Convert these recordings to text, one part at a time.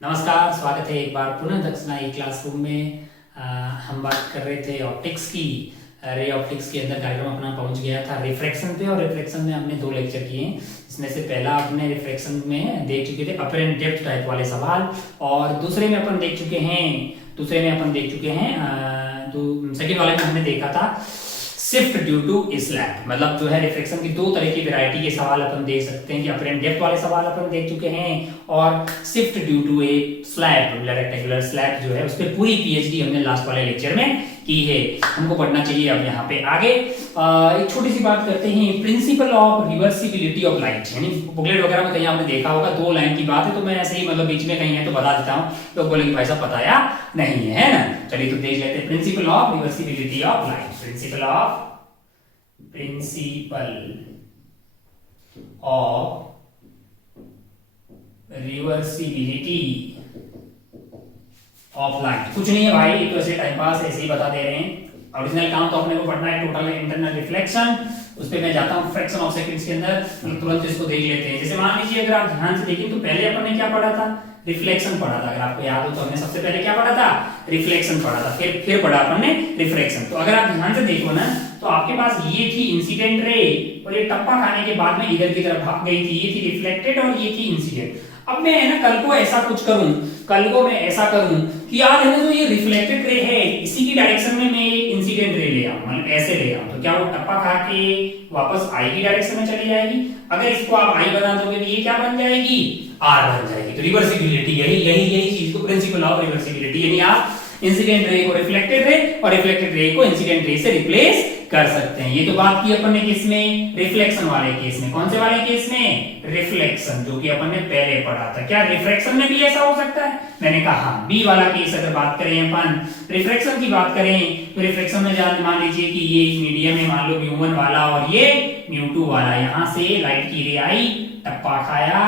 नमस्कार, स्वागत है एक बार पुनः दक्षिणा ई क्लासरूम में। हम बात कर रहे थे ऑप्टिक्स की। रे ऑप्टिक्स के अंदर कार्यक्रम अपना पहुंच गया था रिफ्रैक्शन पे, और रिफ्रैक्शन में हमने 2 लेक्चर किए हैं। इसमें से पहला अपने रिफ्रैक्शन में देख चुके थे अपरेंट डेप्थ टाइप वाले सवाल, और दूसरे में अपन देख चुके हैं तो सेकंड वाले में हमने देखा था शिफ्ट ड्यू टू स्लैब, मतलब जो है रिफ्रैक्शन की 2 तरह की वैरायटी के सवाल अपन देख सकते हैं कि अपरेंट डेप्थ वाले सवाल अपन देख चुके हैं, और shift due to a slab, rectangular slab जो है उस पर पूरी पीएचडी हमने लास्ट वाले लेक्चर में की है। हमको पढ़ना चाहिए अब यहाँ पे आगे। एक छोटी सी बात करते हैं, principle of reversibility of light, यानी बुकलेट वगैरह में कहीं आपने देखा होगा 2 लाइन की बात है, तो मैं ऐसे ही मतलब बीच में कहीं है तो बता देता हूँ, लोग बोलेंगे भाई साहब पता या नहीं है ना। चलिए तो देख लेते हैं principle of reversibility of light. Principle of reversibility of light कुछ नहीं है भाई, तो ऐसे टाइम पास ऐसे ही बता दे रहे हैं। ओरिजिनल काम तो अपने को पढ़ना है टोटल इंटरनल रिफ्लेक्शन, उस पे मैं जाता हूँ फ्रैक्शन ऑफ सेकंड्स के अंदर, तुरंत इसको देख लेते हैं। जैसे मान लीजिए अगर आप ध्यान से देखें तो पहले अपन ने क्या पढ़ा था, रिफ्लेक्शन पढ़ा था। अगर आपको याद हो तो हमने सबसे पहले क्या पढ़ा था, रिफ्लेक्शन पढ़ा था, फिर पढ़ा अपन ने रिफ्रैक्शन। तो अगर आप ध्यान से देखो ना तो आपके पास ये थी इंसिडेंट रे, और ये टप्पा खाने के बाद में इधर की तरफ भाग गई थी, ये थी रिफ्लेक्टेड और ये थी इंसिडेंट। अब मैं है ना कल को मैं ऐसा करूं कि यार है ना जो ये रिफ्लेक्टेड रे है इसी की डायरेक्शन में मैं एक इंसिडेंट रे ले आऊं, मतलब ऐसे ले आऊं, तो क्या वो टप्पा खा के वापस आई की डायरेक्शन में चली जाएगी। अगर इसको आप आई बना दोगे तो ये क्या बन जाएगी, आर बन जाएगी। तो रिवर्सिबिलिटी यही चीज को प्रिंसिपल ऑफ रिवर्सिबिलिटी, यानी आप इंसिडेंट रे को रिफ्लेक्टेड रे और रिफ्लेक्टेड रे को इंसिडेंट रे से रिप्लेस कर सकते हैं। ये तो बात की अपन ने किस में, रिफ्लेक्शन वाले केस में। कौन से वाले केस में, रिफ्लेक्शन, जो कि अपन ने पहले पढ़ा था। क्या रिफ्रैक्शन में भी ऐसा हो सकता है, मैंने कहा हाँ। बी वाला केस अगर बात करें अपन रिफ्रैक्शन की बात करें तो रिफ्रैक्शन में मान लीजिए कि ये मीडियम है, मान लो μ1 वाला और ये μ2 वाला, यहां से लाइट की रे आई, टप्पा खाया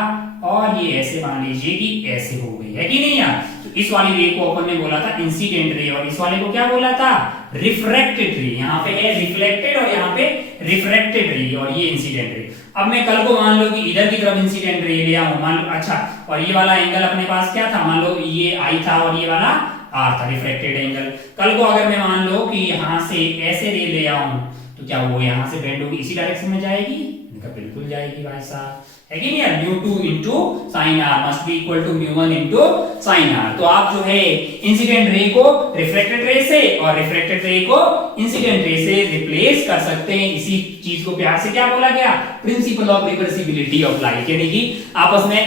और ये ऐसे मान लीजिए कि ऐसे हो गई है कि नहीं यार। तो इस वाली रे को अपन ने बोला था इंसिडेंट रे, और इस वाले को क्या बोला था, रिफ्रैक्टेड रे। यहाँ पे है रिफ्लेक्टेड और यहाँ पे रिफ्रैक्टेड रे, और ये इंसिडेंट रे। अब मैं कल को मान लो कि इधर की तरफ इंसिडेंट रे ले आऊं, मान लो अच्छा, और ये वाला एंगल अपने पास क्या था, मान लो ये आई था और ये वाला आर था, रिफ्रैक्टेड एंगल। कल को अगर मैं मान लो कि यहाँ से ऐसे रे ले आऊं तो क्या वो यहाँ से बेंड होगी, इसी डायरेक्शन में जाएगी, बिल्कुल जाएगी भाई साहब, है कि नहीं यार। μ2 into sin r must be equal to μ1 into sin r। तो आप जो है इंसिडेंट रे को रिफ्लेक्टेड रे से और रिफ्लेक्टेड रे को इंसिडेंट रे से रिप्लेस कर सकते हैं। इसी चीज को प्यार से क्या बोला गया, principle of reversibility of light, यानी कि आपस में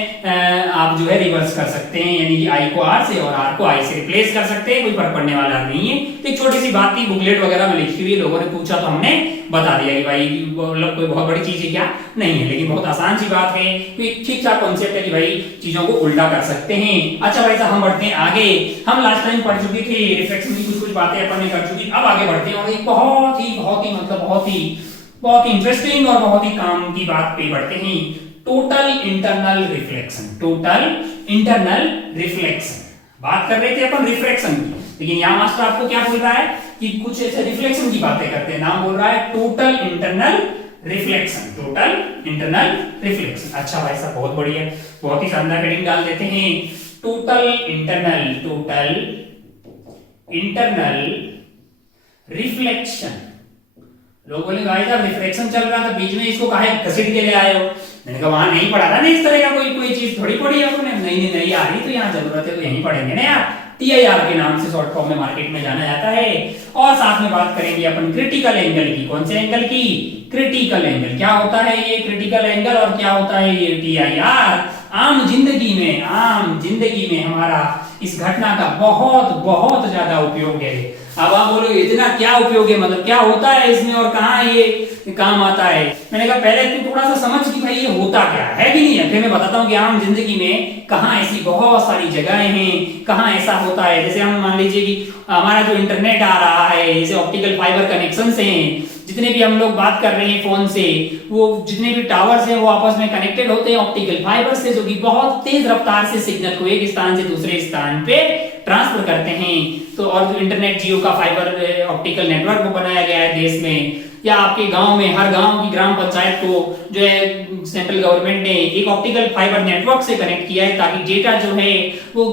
आप जो है रिवर्स कर सकते हैं, यानी कि आई को आर से और आर को आई से रिप्लेस कर सकते हैं, कोई फर्क पड़ने वाला नहीं है। तो एक छोटी सी बात थी, बुकलेट वगैरह में लिखी हुई, लोगों ने पूछा तो हमने बता दिया कि भाई मतलब कोई बहुत बड़ी चीज है क्या, नहीं है, लेकिन बहुत आसान सी बात है, ठीक ठाक कॉन्सेप्ट है कि भाई चीजों को उल्टा कर सकते हैं। अच्छा भाई साहब हम बढ़ते हैं आगे। हम लास्ट टाइम पढ़ चुके थे रिफ्लेक्शन की कुछ बातें अपन ने कर चुकी, अब आगे बढ़ते हैं और एक बहुत ही इंटरेस्टिंग और बहुत ही काम की बात पे बढ़ते हैं, टोटल इंटरनल रिफ्लेक्शन। बात कर रहे थे अपन रिफ्रैक्शन की, लेकिन यहाँ मास्टर आपको क्या बोल रहा है कि कुछ ऐसे रिफ्लेक्शन की बातें करते हैं, नाम बोल रहा है टोटल इंटरनल रिफ्लेक्शन। अच्छा भाई साहब बहुत बढ़िया, बहुत ही शानदार हेडिंग डाल देते हैं, टोटल इंटरनल रिफ्लेक्शन। लोग बोले भाई साहब रिफ्लेक्शन चल रहा था बीच में, इसको काहे घसीट के ले आए हो। मैंने कहा वहां नहीं पढ़ा था ना इस तरह का कोई चीज थोड़ी पढ़ी है आपने, नहीं आ रही तो यहाँ जरूरत है तो यहीं पढ़ेंगे ना यार। TIR के नाम से शॉर्ट फॉर्म में मार्केट में जाना जाता है। और साथ में बात करेंगे अपन क्रिटिकल एंगल की। कौन से एंगल की, क्रिटिकल एंगल। क्या होता है ये क्रिटिकल एंगल और क्या होता है ये TIR। आम जिंदगी में हमारा इस घटना का बहुत ज्यादा उपयोग है। अब आप बोलो इतना क्या उपयोग है, मतलब क्या होता है इसमें और कहाँ ये काम आता है। मैंने कहा पहले तू थोड़ा सा समझ कि भाई ये होता क्या है कि नहीं है, फिर मैं बताता हूँ कि आम जिंदगी में कहाँ ऐसी बहुत सारी जगहें हैं, कहाँ ऐसा होता है। जैसे हम मान लीजिए कि हमारा जो इंटरनेट आ रहा है, जैसे ऑप्टिकल फाइबर कनेक्शन से हैं, जितने भी हम लोग बात कर रहे हैं फोन से, वो जितने भी टावर्स हैं वो आपस में कनेक्टेड होते हैं ऑप्टिकल फाइबर से, जो कि बहुत तेज रफ्तार से सिग्नल को एक स्थान से दूसरे स्थान पे ट्रांसफर करते हैं। तो और जो इंटरनेट जियो का फाइबर ऑप्टिकल नेटवर्क बनाया गया है देश में, या आपके गांव में हर गांव की ग्राम पंचायत को जो है सेंट्रल गवर्नमेंट ने एक ऑप्टिकल फाइबर नेटवर्क से कनेक्ट किया है ताकि डेटा जो है वो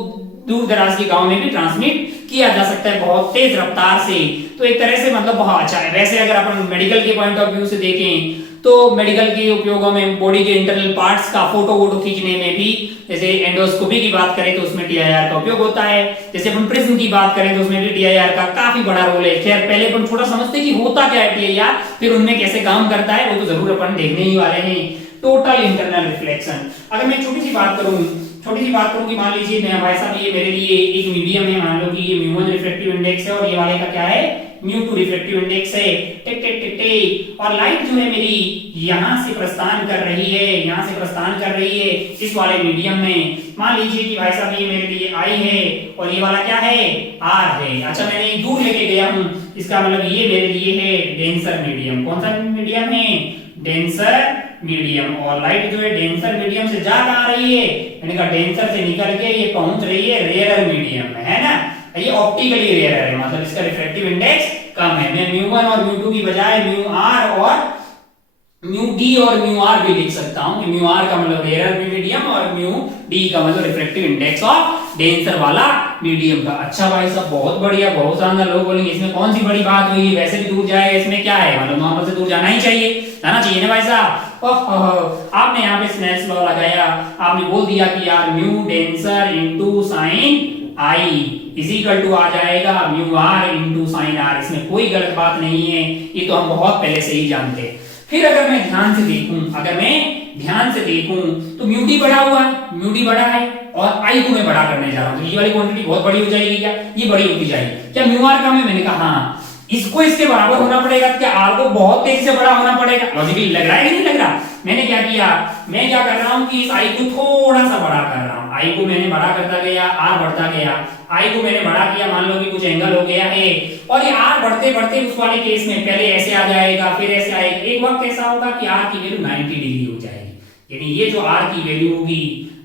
दूर दराज के गांव में भी ट्रांसमिट किया जा सकता है बहुत तेज रफ्तार से। तो एक तरह से मतलब बहुत अच्छा है। वैसे अगर अपन मेडिकल के पॉइंट ऑफ व्यू से देखें तो मेडिकल के उपयोगों में बॉडी के इंटरनल पार्ट्स का फोटो वोटो खींचने में भी, जैसे एंडोस्कोपी की बात करें तो उसमें टीआईआर का उपयोग होता है। जैसे अपन प्रिज्म की बात करें तो उसमें भी टीआईआर का काफी बड़ा रोल है। खैर पहले अपन थोड़ा समझते कि होता क्या है टीआईआर, फिर उनमें कैसे काम करता है वो तो जरूर अपन देखने ही वाले हैं। टोटल इंटरनल रिफ्लेक्शन, अगर मैं छोटी सी बात करूं कि मान लीजिए मैं भाई साहब ये मेरे लिए एक मीडियम है, मान लो कि ये म्यू1 रिफ्रैक्टिव इंडेक्स है और ये वाले का क्या है म्यू2 रिफ्रैक्टिव इंडेक्स है। टिक टिक टिक टिक, और लाइट जो है मेरी यहां से प्रस्थान कर रही है इस वाले मीडियम में। मान लीजिए कि भाई साहब ये मेरे लिए I है और ये वाला क्या है R है। अच्छा मैंने एक दूर लेके गया हूं, इसका मतलब ये मेरे लिए है डेंसर मीडियम। कौन सा मीडियम है? Denser medium. और लाइट जो है डेंसर मीडियम से जा कहां रही है? मैंने कहा डेंसर से निकल के ये पहुंच रही है रेयरर मीडियम में, है ना। ये ऑप्टिकली रेयर है, मतलब इसका रिफ्रैक्टिव इंडेक्स कम है। मैं म्यू1 और म्यू2 की बजाय म्यू आर और म्यू डी और म्यू आर भी लिख सकता हूं। म्यू आर का मतलब रेयरर मीडियम और म्यू डी का मतलब रिफ्रैक्टिव इंडेक्स ऑफ डेंसर वाला मीडियम का। अच्छा भाई साहब बहुत बढ़िया, बहुत शानदार। लोग बोलेंगे इसमें कौन सी बड़ी बात हुई, वैसे भी दूर जाएगा, इसमें क्या है, मतलब नॉर्मल से दूर जाना ही चाहिए, जाना चाहिए ना भाई साहब। आपने यहाँ पे स्नेल्स लॉ लगाया, आपने बोल दिया कि यार mu denser into sine I is equal to आ जाएगा mu R into sine R. इसमें कोई गलत बात नहीं है, ये तो हम बहुत पहले से ही जानते हैं। फिर अगर मैं ध्यान से देखूं तो म्यू डी बड़ा हुआ है, म्यू डी बड़ा है और आई को मैं बड़ा करने जा रहा हूं, तो ये वाली क्वांटिटी बहुत बड़ी हो जाएगी क्या? ये बड़ी होती जाएगी। क्या म्यू आर कम है? मैंने कहा हाँ। इसको इसके बराबर होना पड़ेगा, क्या आर को बहुत तेजी से बड़ा होना पड़ेगा? लॉजिकली लग रहा है कि नहीं लग रहा? मैंने क्या किया, मैं क्या कर रहा हूं कि इस आई को थोड़ा सा बड़ा कर रहा हूं। आई को मैंने बड़ा करता गया, आर बढ़ता गया। आई को मैंने बड़ा किया, मान लो कि कुछ एंगल हो गया है और ये आर बढ़ते बढ़ते उस वाले केस में पहले ऐसे आ जाएगा फिर ऐसे आएगा। एक वक्त ऐसा होगा कि आर की वैल्यू 90 डिग्री हो जाएगी, यानी ये जो आर की वैल्यू होगी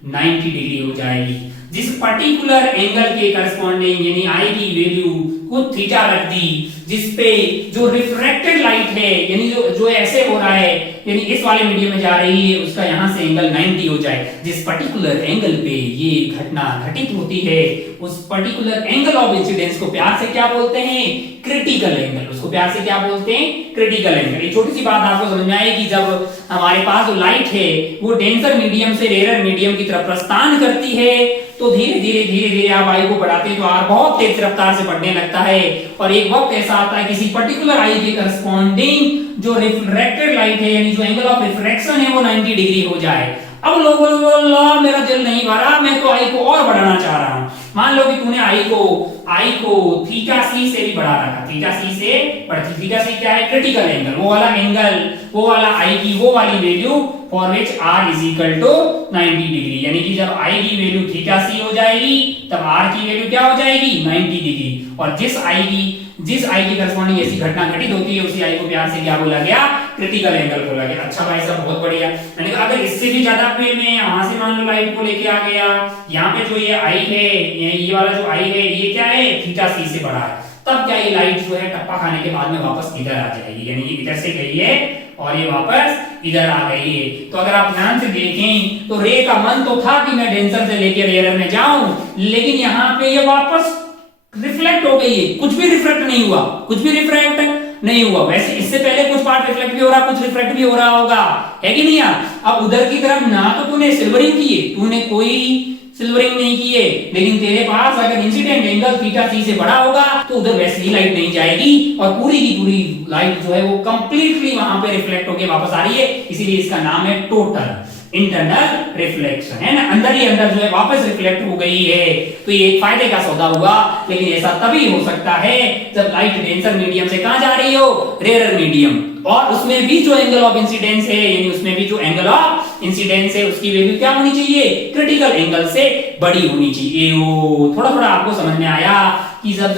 90 डिग्री हो जाएगी। जिस पर्टिकुलर एंगल के करस्पॉन्डिंग यानी आई की वैल्यू को थीटा रख दी, जिसपे जो रिफ्रैक्टेड लाइट है यानी जो ऐसे हो रहा है यानी इस वाले मीडियम में जा रही है, उसका यहां से एंगल 90 हो जाए। जिस पर्टिकुलर एंगल पे ये घटना घटित होती है उस पर्टिकुलर एंगल ऑफ इंसिडेंस को प्यार से क्या बोलते हैं? Critical angle. उसको प्यार से क्या बोलते हैं? Critical angle. ये छोटी सी बात आपको समझ में आएगी, जब हमारे पास जो लाइट है वो डेंसर मीडियम से रेयर मीडियम की तरफ प्रस्थान करती है तो धीरे धीरे आप आई को बढ़ाते हैं तो आर बहुत तेज रफ्तार से बढ़ने लगता है और एक वक्त ऐसा आता है किसी पर्टिकुलर आई के करस्पॉन्डिंग जो रिफ्रैक्टेड लाइट है यानी जो एंगल ऑफ रिफ्रैक्शन है वो 90 डिग्री हो जाए। अब लोगों ने बोला मेरा दिल नहीं भरा, मैं तो आई को और बढ़ाना चाह रहा हूं। मान लो कि तूने आई को थीटा सी से भी बढ़ा रखा, थीटा सी से बढ़ती। थीटा सी क्या है? क्रिटिकल एंगल, वो वाला आई की वो वाली value for which r is equal to 90 degree. यानी कि जब आई की वैल्यू थीटा सी हो जाएगी तब आर की वैल्यू क्या हो जाएगी? 90 डिग्री। और जिस आई की करस्पॉन्डिंग ऐसी घटना घटित होती है उसी आई को प्यार से क्या बोला गया? क्रिटिकल एंगल बोला गया। अच्छा भाई साहब बहुत बढ़िया। मैंने कहा अगर इससे भी ज्यादा पे मैं वहां से मान लो लाइट को लेके आ गया, यहाँ पे जो ये आई है ये वाला जो आई है ये क्या है? थीटा सी से बड़ा है, तब क्या ये लाइट जो है टप्पा खाने के बाद में वापस इधर आ जाएगी, यानी ये इधर से गई है और ये वापस इधर आ गई है। तो अगर आप ध्यान से देखें तो रे का मन तो था कि मैं डेंसर से लेकर रेयर में जाऊं, लेकिन यहाँ पे ये वापस रिफ्लेक्ट हो गई है। कुछ भी रिफ्लेक्ट नहीं हुआ। वैसे इससे पहले कुछ पार्ट रिफ्लेक्ट भी हो रहा, कुछ रिफ्लेक्ट भी हो रहा होगा, है कि नहीं यार? अब उधर की तरफ ना तो तूने सिल्वरिंग की है, तूने कोई सिल्वरिंग नहीं की है, लेकिन तेरे पास अगर इंसिडेंट एंगल थीटा सी से बड़ा होगा तो उधर वैसे ही लाइट नहीं जाएगी और पूरी की पूरी लाइट जो है वो कंप्लीटली वहां पे रिफ्लेक्ट होके वापस आ रही है। इसीलिए इसका नाम है टोटल इंटरनल रिफ्लेक्शन, है ना। अंदर ही अंदर जो है वापस रिफ्लेक्ट हो गई है, तो ये एक फायदे का सौदा हुआ। लेकिन ऐसा तभी हो सकता है जब लाइट डेंसर मीडियम से कहां जा रही हो? Rarer medium. और उसमें भी जो एंगल ऑफ इंसिडेंस है यानी उसमें भी जो एंगल ऑफ इंसिडेंस है उसकी वैल्यू क्या होनी चाहिए? क्रिटिकल एंगल से बड़ी होनी चाहिए। थोड़ा थोड़ा आपको समझ में आया कि जब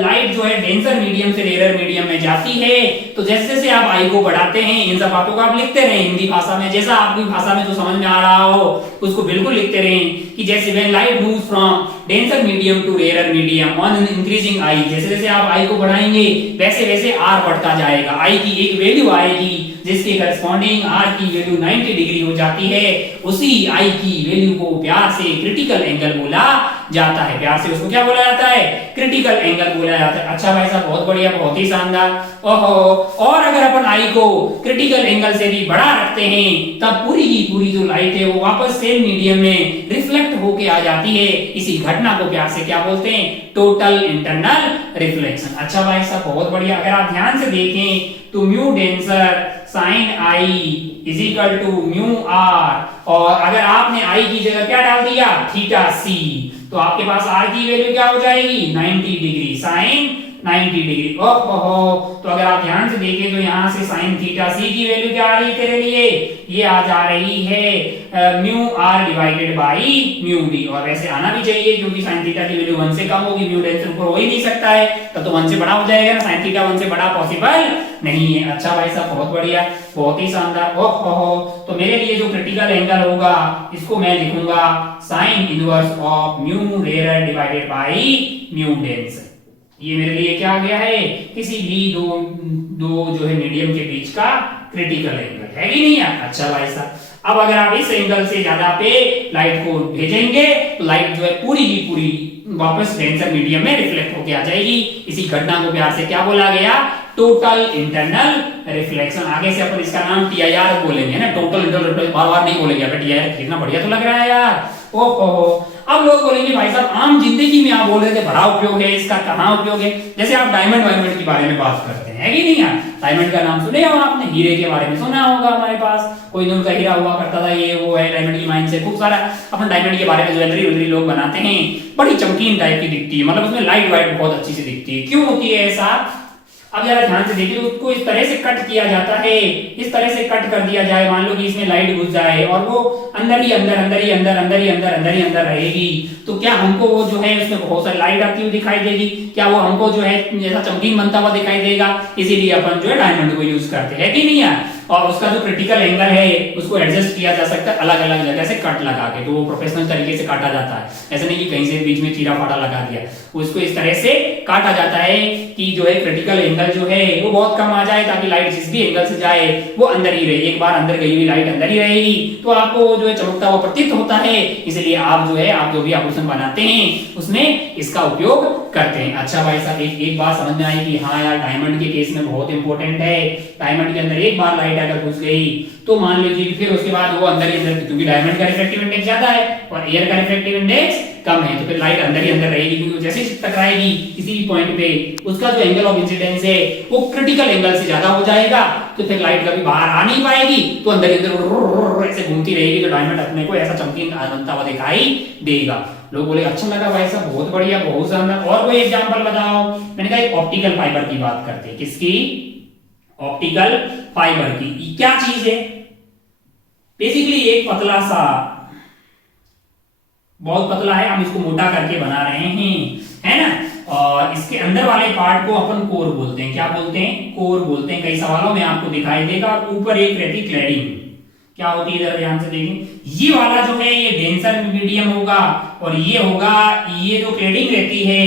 लाइट जो है डेंसर मीडियम से रेयर मीडियम में जाती है तो जैसे जैसे आप आई को बढ़ाते हैं, इन सब बातों को आप लिखते रहें हिंदी भाषा में, जैसा आपकी भाषा में जो समझ में आ रहा हो उसको बिल्कुल लिखते रहें कि जैसे when light moves from denser medium to rare medium on increasing I, जैसे जैसे आप आई को बढ़ाएंगे वैसे वैसे आर बढ़ता जाएगा, आई की एक वैल्यू आएगी जिसके करस्पॉन्डिंग आर की वैल्यू 90 डिग्री हो जाती है, उसी आई की वैल्यू को प्यार से क्रिटिकल एंगल बोला जाता है। प्यार से उसको क्या बोला जाता है? क्रिटिकल एंगल बोला जाता है। अच्छा भाई साहब, बहुत बढ़िया, बहुत ही शानदार। ओहो, और अगर अपन आई को क्रिटिकल एंगल से भी बड़ा रखते हैं तब पूरी की पूरी जो लाइट है वो वापस सेम मीडियम में रिफ्लेक्ट होके आ जाती है। इसी घटना को प्यार से क्या बोलते हैं? Total internal reflection. अच्छा भाई साहब, बहुत बढ़िया। अगर आप ध्यान से देखें तो mu denser sine I is equal to mu r, और अगर आपने आई की जगह क्या डाल दिया? थीटा सी, तो आपके पास आर की वैल्यू क्या हो जाएगी? 90 डिग्री, साइन 90 डिग्री। ओहो, तो अगर आप ध्यान से देखें तो यहां से साइन थीटा सी की वैल्यू क्या आ रही है तेरे लिए? ये आ जा रही है mu r divided by mu d, और वैसे आना भी चाहिए क्योंकि साइन थीटा की वैल्यू 1 से कम होगी, म्यू डेंसर ऊपर हो ही नहीं सकता है, तब तो 1 से बड़ा हो जाएगा ना, साइन थीटा 1 से बड़ा पॉसिबल नहीं है। अच्छा भाई साहब, बहुत बढ़िया, बहुत ही शानदार। ओहो, तो मेरे लिए जो क्रिटिकल एंगल होगा इसको मैं लिखूंगा sine inverse of mu rarer divided by mu denser. ये मेरे लिए क्या आ गया है? किसी भी दो जो है मीडियम के बीच का क्रिटिकल एंगल है कि नहीं है? अच्छा भाई साहब, अब अगर आप इस एंगल से ज्यादा पे लाइट को भेजेंगे तो लाइट जो है पूरी की पूरी वापस डेंसर मीडियम में रिफ्लेक्ट होके आ जाएगी। इसी घटना को प्यार से क्या बोला गया? Total internal reflection. आगे से अपन इसका नाम टीआईआर बोलेंगे ना, टोटल इंटरनल रिफ्लेक्शन बार बार नहीं बोलेंगे। अगर टीआईआर कितना बढ़िया तो लग रहा है यार। ओहो, अब लोग बोलेंगे भाई साहब आम जिंदगी में आप बोल रहे थे बड़ा उपयोग है इसका, कहाँ उपयोग है? जैसे आप डायमंड वायमंड के बारे में बात करते हैं, है कि नहीं यार? डायमंड का नाम सुने हो आपने? हीरे के बारे में सुना होगा, हमारे पास कोई न उनका हीरा हुआ करता था, ये वो है, डायमंड की माइन से खूब सारा अपन डायमंड के बारे में ज्वेलरी लोग बनाते हैं, बड़ी चमकीन टाइप की दिखती है, मतलब उसमें लाइट वाइट बहुत अच्छी से दिखती है। क्यों होती है ऐसा? अब जरा ध्यान से देखिए, उसको इस तरह से कट किया जाता है, इस तरह से कट कर दिया जाए, मान लो कि इसमें लाइट घुस जाए और वो अंदर ही अंदर अंदर ही अंदर अंदर ही अंदर अंदर ही अंदर रहेगी, तो क्या हमको वो जो है उसमें बहुत सारी लाइट आती हुई दिखाई देगी? क्या वो हमको जो है जैसा चमकीन बनता हुआ दिखाई देगा? इसीलिए अपन जो है डायमंड को यूज करते हैं कि नहीं यार? और उसका जो क्रिटिकल एंगल है उसको एडजस्ट किया जा सकता है अलग अलग जगह से कट लगा के, तो वो प्रोफेशनल तरीके से काटा जाता है। ऐसा नहीं कि कहीं से बीच में चीरा फाटा लगा दिया, उसको इस तरह से काटा जाता है कि जो है क्रिटिकल एंगल जो है वो बहुत कम आ जाए, ताकि लाइट जिस भी एंगल से जाए वो अंदर ही रहे। एक बार अंदर गई हुई लाइट अंदर ही रहेगी तो आपको जो है चमकता हुआ प्रतीत होता है। इसलिए आप जो है आप जो भी आभूषण बनाते हैं उसमें इसका उपयोग करते हैं। अच्छा भाई साहब, एक बात समझ में आई कि हाँ यार डायमंड के केस में बहुत इंपॉर्टेंट है। डायमंड के अंदर एक बार लाइट अगर घुस गई तो मान लीजिए कि फिर उसके बाद वो अंदर ही अंदर, क्योंकि डायमंड का रिफ्रैक्टिव इंडेक्स ज्यादा है और एयर का रिफ्रैक्टिव इंडेक्स कम है, तो फिर लाइट अंदर ही अंदर रहेगी, क्योंकि जैसे ही टकराएगी किसी भी पॉइंट पे उसका जो एंगल ऑफ इंसिडेंस है वो क्रिटिकल एंगल से ज्यादा हो जाएगा, तो फिर लाइट कभी बाहर आ नहीं पाएगी, तो अंदर ही अंदर ऐसे घूमती रहेगी, तो डायमंड अपने को ऐसा चमकीन बनता हुआ दिखाई देगा। लोग बोले अच्छा लगा भाई साहब, बहुत बढ़िया, बहुत शानदार, और कोई एग्जांपल बताओ। मैंने कहा एक ऑप्टिकल फाइबर की बात करते हैं। किसकी? ऑप्टिकल फाइबर की। क्या चीज है? बेसिकली एक पतला सा, बहुत पतला है, हम इसको मोटा करके बना रहे हैं, है ना? और इसके अंदर वाले पार्ट को अपन कोर बोलते हैं। क्या बोलते हैं? कोर बोलते हैं। कई सवालों में आपको दिखाई देगा। ऊपर एक रहती क्लैडिंग, क्या होती है जरा ध्यान से देखें। ये वाला जो है ये डेंसर मीडियम होगा और ये होगा, ये जो क्लैडिंग रहती है,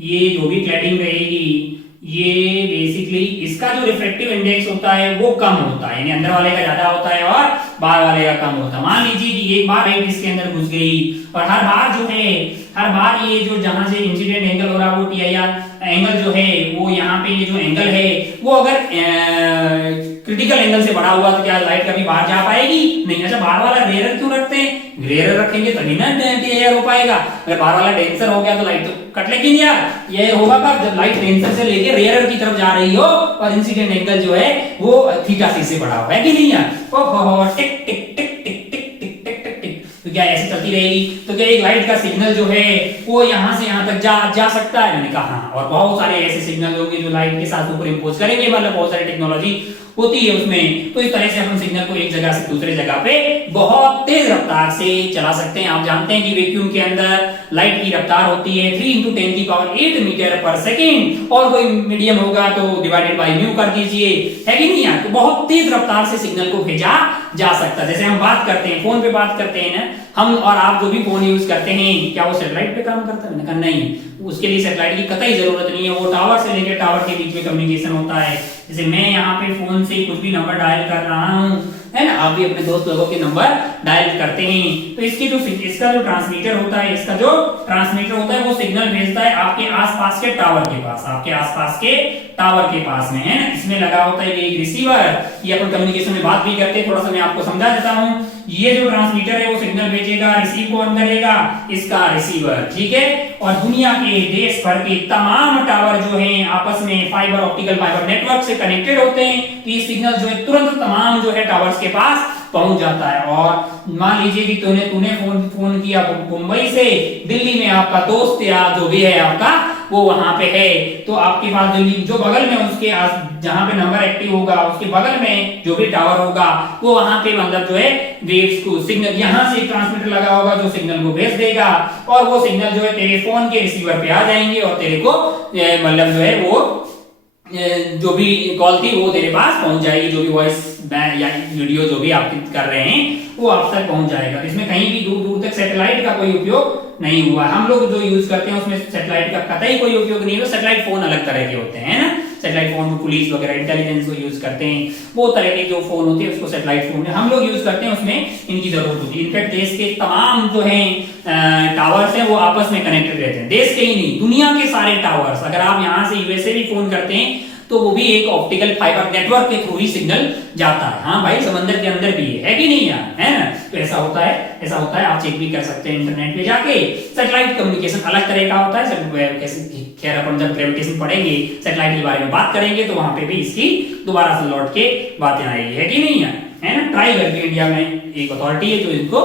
ये जो भी क्लैडिंग रहेगी, ये बेसिकली इसका जो रिफ्रैक्टिव इंडेक्स होता है वो कम होता है, यानी अंदर वाले का ज्यादा होता है और बाहर वाले का कम होता है। मान लीजिए कि एक बार लाइट इसके अंदर घुस गई और हर बार जो है, हर बार ये जो जहां से इंसिडेंट एंगल हो रहा है वो टीआईआर एंगल जो है वो यहाँ पे ये जो एंगल है वो अगर क्रिटिकल एंगल से बड़ा हुआ तो क्या लाइट कभी बाहर जा पाएगी? नहीं। अच्छा, बाहर वाला रेयर क्यों रखते हैं? रेयर रखेंगे तभी ना टीआईआर हो पाएगा। अगर बाहर वाला डेंसर हो गया तो लाइट तो कट, लेकिन यार ये होगा कब? जब लाइट डेंसर से लेके रेयर की तरफ जा रही हो और इंसिडेंट एंगल जो है वो थीटा सी से बड़ा हो, है कि नहीं यार? ओहो, टिक टिक टिक टिक टिक टिक टिक टिक टिक, तो क्या ऐसे चलती रहेगी? तो क्या एक लाइट का सिग्नल जो है वो यहाँ से यहाँ तक जा सकता है? मैंने कहा हाँ, और बहुत सारे ऐसे सिग्नल होंगे जो लाइट के साथ ऊपर इंपोज करेंगे, मतलब बहुत सारी टेक्नोलॉजी होती है उसमें। तो इस तरह से हम सिग्नल को एक जगह से दूसरे जगह पे बहुत तेज रफ्तार से चला सकते हैं। आप जानते हैं कि वैक्यूम के अंदर लाइट की रफ्तार होती है 3 × 10⁸ मीटर पर सेकेंड, और कोई मीडियम होगा तो डिवाइडेड बाय म्यू कर दीजिए, है कि नहीं यार। तो बहुत तेज रफ्तार से सिग्नल को भेजा जा सकता है। जैसे हम बात करते हैं, फोन पे बात करते हैं ना, हम और आप जो भी फोन यूज करते हैं, क्या वो सैटेलाइट पे काम करता है? मैंने कहा नहीं, उसके लिए सैटेलाइट की कतई जरूरत नहीं है। वो टावर से लेकर टावर के बीच में कम्युनिकेशन होता है। जैसे मैं यहाँ पे फोन से कुछ भी नंबर डायल कर रहा हूँ, है ना, आप भी अपने दोस्त लोगों के नंबर डायल करते हैं, तो इसकी जो इसका जो ट्रांसमीटर होता है, इसका जो ट्रांसमीटर होता है वो सिग्नल भेजता है आपके आसपास के टावर के पास, आपके आसपास के टावर के पास में, है ना। इसमें लगा होता है एक रिसीवर, ये अपन कम्युनिकेशन में बात भी करते हैं, थोड़ा सा मैं आपको समझा देता हूँ। ये जो ट्रांसमीटर है वो सिग्नल भेजेगा, रिसीव कौन करेगा? इसका रिसीवर, ठीक है। और दुनिया के देश भर के तमाम टावर जो हैं आपस में फाइबर ऑप्टिकल फाइबर नेटवर्क से कनेक्टेड होते हैं, तो ये सिग्नल जो है तुरंत तमाम जो है टावर्स के पास पहुंच जाता है। और मान लीजिए कि तूने फोन किया मुंबई से, दिल्ली में आपका दोस्त या जो भी है आपका वो वहां पे है, तो आपके पास दिल्ली जो बगल में उसके जहां पे नंबर एक्टिव होगा उसके बगल में जो भी टावर होगा वो वहां पे मतलब जो है वेव्स को सिग्नल यहां से ट्रांसमीटर लगा होगा जो सिग्नल को भेज देगा, और वो सिग्नल जो है तेरे फोन के रिसीवर पे आ जाएंगे और तेरे को मतलब जो है वो जो भी कॉल थी वो तेरे पास पहुंच जाएगी, जो भी वॉइस या वीडियो जो भी आप कर रहे हैं वो आप तक पहुंच जाएगा। इसमें कहीं भी दूर दूर तक सैटेलाइट का कोई उपयोग नहीं हुआ। हम लोग जो यूज करते हैं उसमें सैटेलाइट का कतई कोई उपयोग नहीं है। सैटेलाइट फोन अलग तरह के होते हैं ना, सैटेलाइट फोन में पुलिस वगैरह इंटेलिजेंस को यूज करते हैं, वो तरह के जो फोन होते हैं उसको सैटेलाइट फोन हम लोग यूज करते हैं, उसमें इनकी जरूरत होती है। इनफैक्ट देश के तमाम जो है टावर्स हैं वो आपस में कनेक्टेड रहते हैं, देश के ही नहीं दुनिया के सारे टावर्स। अगर आप यहाँ से यूएसए भी फोन करते हैं तो वो भी एक ऑप्टिकल फाइबर नेटवर्क के थ्रू ही सिग्नल जाता है। हाँ भाई, समंदर के अंदर भी है कि नहीं यार, है ना। तो ऐसा होता है, आप चेक भी कर सकते हैं इंटरनेट पे जाके। सैटेलाइट कम्युनिकेशन अलग तरह का होता है। खैर अपन जब ग्रेविटेशन पढ़ेंगे, सैटेलाइट के बारे में बात करेंगे तो वहां पे भी इसकी दोबारा से लौट के बातें आएगी, है कि नहीं यार, है ना। ट्राई करके इंडिया में एक अथॉरिटी है जो इनको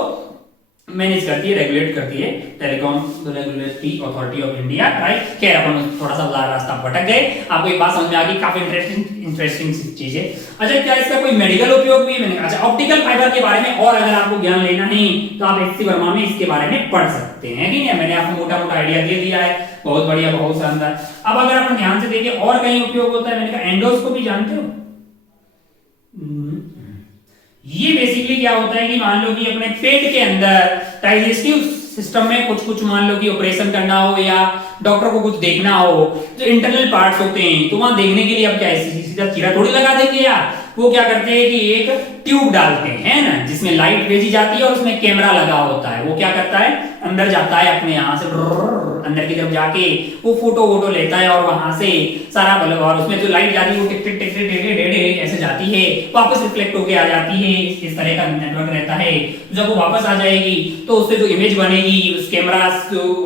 मैनेज करती है, रेगुलेट करती है, telecom regulatory authority of India, right. खैर अपन थोड़ा सा रास्ता भटक गए, आपको एक बात समझ में आ गई, काफी इंटरेस्टिंग चीज है। अच्छा, क्या इसका कोई मेडिकल उपयोग भी है? मैंने अच्छा, ऑप्टिकल फाइबर के बारे में और अगर आपको ज्ञान लेना है तो आप एचसी वर्मा में इसके बारे में पढ़ सकते हैं, ठीक है। मैंने आपको मोटा मोटा आइडिया दे दिया है, बहुत बढ़िया, बहुत शानदार। अब अगर अपन ध्यान से देखें और कहीं उपयोग होता है, मैंने कहा एंडोस्कोपी जानते हो? ये बेसिकली क्या होता है कि मान लो कि अपने पेट के अंदर डाइजेस्टिव सिस्टम में कुछ मान लो कि ऑपरेशन करना हो या डॉक्टर को कुछ देखना हो, जो इंटरनल पार्ट्स होते हैं, तो वहां देखने के लिए अब क्या सीधा चीरा थोड़ी लगा देंगे यार। वो क्या करते हैं कि एक ट्यूब डालते हैं ना, जिसमें लाइट भेजी जाती है और उसमें कैमरा लगा होता है। वो क्या करता है, अंदर जाता है अपने यहाँ से अंदर की तरफ जाके वो फोटो लेता है और वहां से सारा बल्ब, और उसमें जो लाइट जाती है वो टिक टिक टिक टिक टिक टिक ऐसे जाती है, वापस रिफ्लेक्ट होके आ जाती है। इस तरह का नेटवर्क रहता है। जब वो वापस आ जाएगी तो उससे जो इमेज बनेगी उस कैमरा,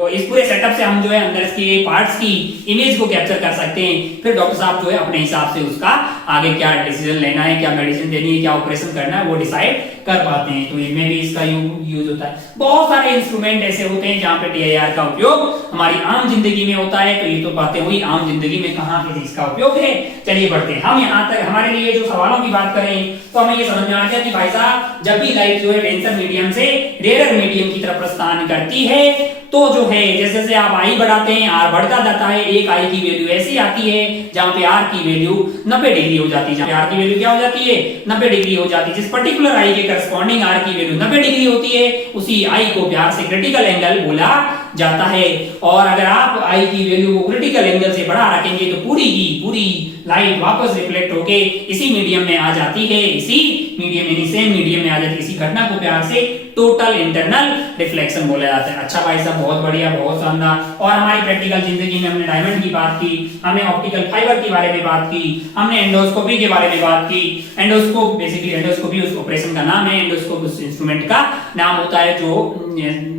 इस पूरे सेटअप से हम जो है अंदर के पार्ट्स की इमेज को कैप्चर कर सकते हैं। फिर डॉक्टर साहब जो है अपने हिसाब से उसका आगे क्या डिसीजन लेना है, क्या मेडिसिन देनी है, क्या ऑपरेशन करना है, वो डिसाइड कर पाते हैं। तो इनमें भी इसका यूज होता है। बहुत सारे इंस्ट्रूमेंट ऐसे होते हैं जहां पे टीआईआर का उपयोग हमारी आम जिंदगी में होता है। तो ये तो बातें हुई आम जिंदगी में कहां पे इसका उपयोग है। चलिए बढ़ते हैं हम यहाँ तक। हमारे लिए जो सवालों की बात करें तो हमें ये समझ में आ गया कि भाई साहब, जब भी लाइट जो है डेंसर मीडियम से रेयर मीडियम की तरफ प्रस्थान करती है तो जो है जैसे जैसे आप आई बढ़ाते हैं आर बढ़ता जाता है। एक आई की वैल्यू ऐसी आती है जहां पे आर की वैल्यू 90 डिग्री हो जाती है। जहां आर की वैल्यू क्या हो जाती है, 90 डिग्री हो जाती है। जिस पर्टिकुलर आई के करस्पॉन्डिंग आर की वैल्यू 90 डिग्री होती है उसी आई को प्यार से क्रिटिकल एंगल बोला जाता है। और अगर आप आई की वैल्यू को क्रिटिकल एंगल से बढ़ा रखेंगे तो पूरी की पूरी लाइट वापस रिफ्लेक्ट होके इसी मीडियम में आ जाती है, इसी मीडियम यानी सेम मीडियम में आ जाती है। इसी घटना को प्यार से टोटल इंटरनल रिफ्लेक्शन बोला जाता है। अच्छा भाई साहब, बहुत बढ़िया, बहुत शानदार। और हमारी प्रैक्टिकल जिंदगी में हमने डायमंड की बात की, हमने ऑप्टिकल फाइबर के बारे में बात की, हमने एंडोस्कोपी के बारे में बात की। एंडोस्कोप बेसिकली एंडोस्कोपी उस ऑपरेशन का नाम है, एंडोस्कोप उस इंस्ट्रूमेंट का नाम होता है जो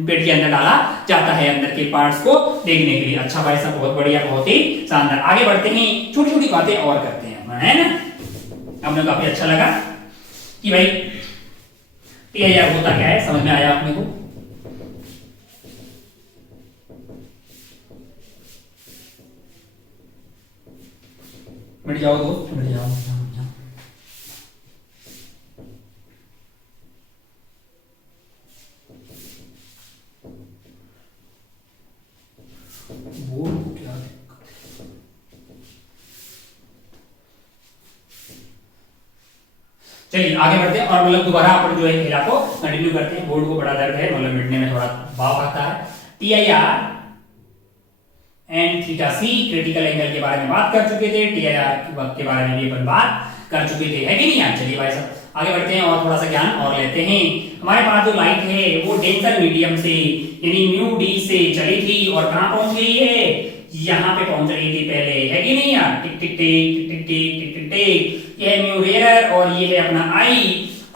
पेट के अंदर डाला जाता है अंदर के पार्ट्स को देखने के लिए। अच्छा भाई साहब, बहुत बढ़िया, बहुत ही शानदार। आगे बढ़ते हैं, छोटी छोटी बातें और करते हैं, है ना। हमने काफी अच्छा लगा कि भाई टीआईआर होता क्या है, समझ में आया अपने को। बैठ जाओ दोस्त, बैठ जाओ। बोर्ड को क्या दिक्कत है? चलिए आगे बढ़ते हैं और मतलब दोबारा अपन जो है खेला को कंटिन्यू करते हैं। बोर्ड को बड़ा दर्द है, मतलब मिटने में थोड़ा भाव आता है। T I R and theta c critical angle के बारे में बात कर चुके थे, टी आई आर के बारे में भी अपन बात कर चुके थे, है कि नहीं यार। चलिए भाई साहब आगे बढ़ते हैं और थोड़ा सा ज्ञान और लेते हैं। हमारे पास जो लाइट है वो डेंसर मीडियम से यानी म्यू डी से चली थी और कहां पहुंच गई है, यहां पे पहुंच रही थी पहले, है कि नहीं यार। टिक टिक टिक टिक टिक टिक टिक टिक, ये है म्यू रेयर और ये है अपना आई।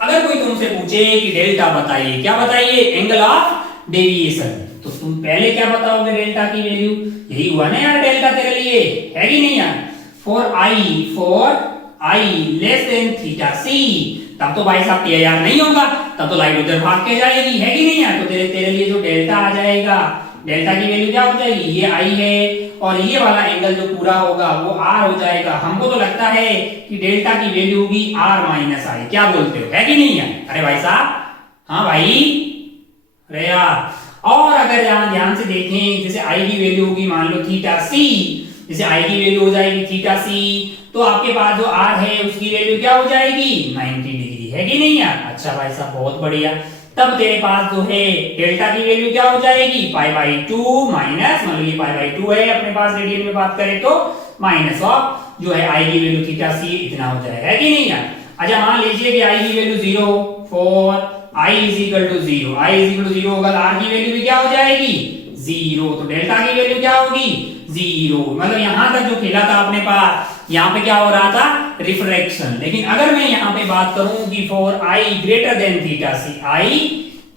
अगर कोई तुमसे पूछे कि डेल्टा बताइए, क्या बताइए, एंगल ऑफ डेविएशन, तो तुम पहले क्या बताओगे, डेल्टा की वैल्यू। यही हुआ ना यार डेल्टा तेरे लिए, है कि नहीं यार। For I less than theta C, तब तो भाई साहब टी आर नहीं होगा, तब तो लाइट उधर भाग के जाएगी, है कि नहीं यार। तो तेरे लिए जो डेल्टा आ जाएगा, डेल्टा की वैल्यू क्या हो जाएगी, ये आई है और ये वाला एंगल जो पूरा होगा वो आर हो जाएगा। हमको तो लगता है कि डेल्टा की वैल्यू होगी आर माइनस आई, क्या बोलते हो, है कि नहीं यार। अरे भाई साहब, हाँ भाई, अरे यार। और अगर यहां ध्यान से देखें, जैसे आई की वैल्यू होगी मान लो थीटा सी, जैसे आई की वैल्यू हो जाएगी थीटा सी, तो आपके पास जो आर है उसकी वैल्यू क्या हो जाएगी, 90 डिग्री, है कि नहीं यार। अच्छा भाई साहब बहुत बढ़िया। तब तेरे पास जो है डेल्टा की वैल्यू क्या हो जाएगी, पाई बाई 2 माइनस, मान लो ये पाई बाई 2 है अपने पास, रेडियन में बात करें तो माइनस ऑफ जो है आई की वैल्यू थीटा सी, इतना हो जाएगा, है कि नहीं यार। अच्छा मान लीजिए कि आई की value 0 for i is equal to 0, i is equal to 0 होगा, आर की वैल्यू भी क्या हो जाएगी 0, तो डेल्टा की वैल्यू क्या होगी 0। मतलब यहां तक जो खेला था अपने पास, यहां पे क्या हो रहा था, रिफ्रैक्शन। लेकिन अगर मैं यहां पे बात करूं कि for I greater than theta C, I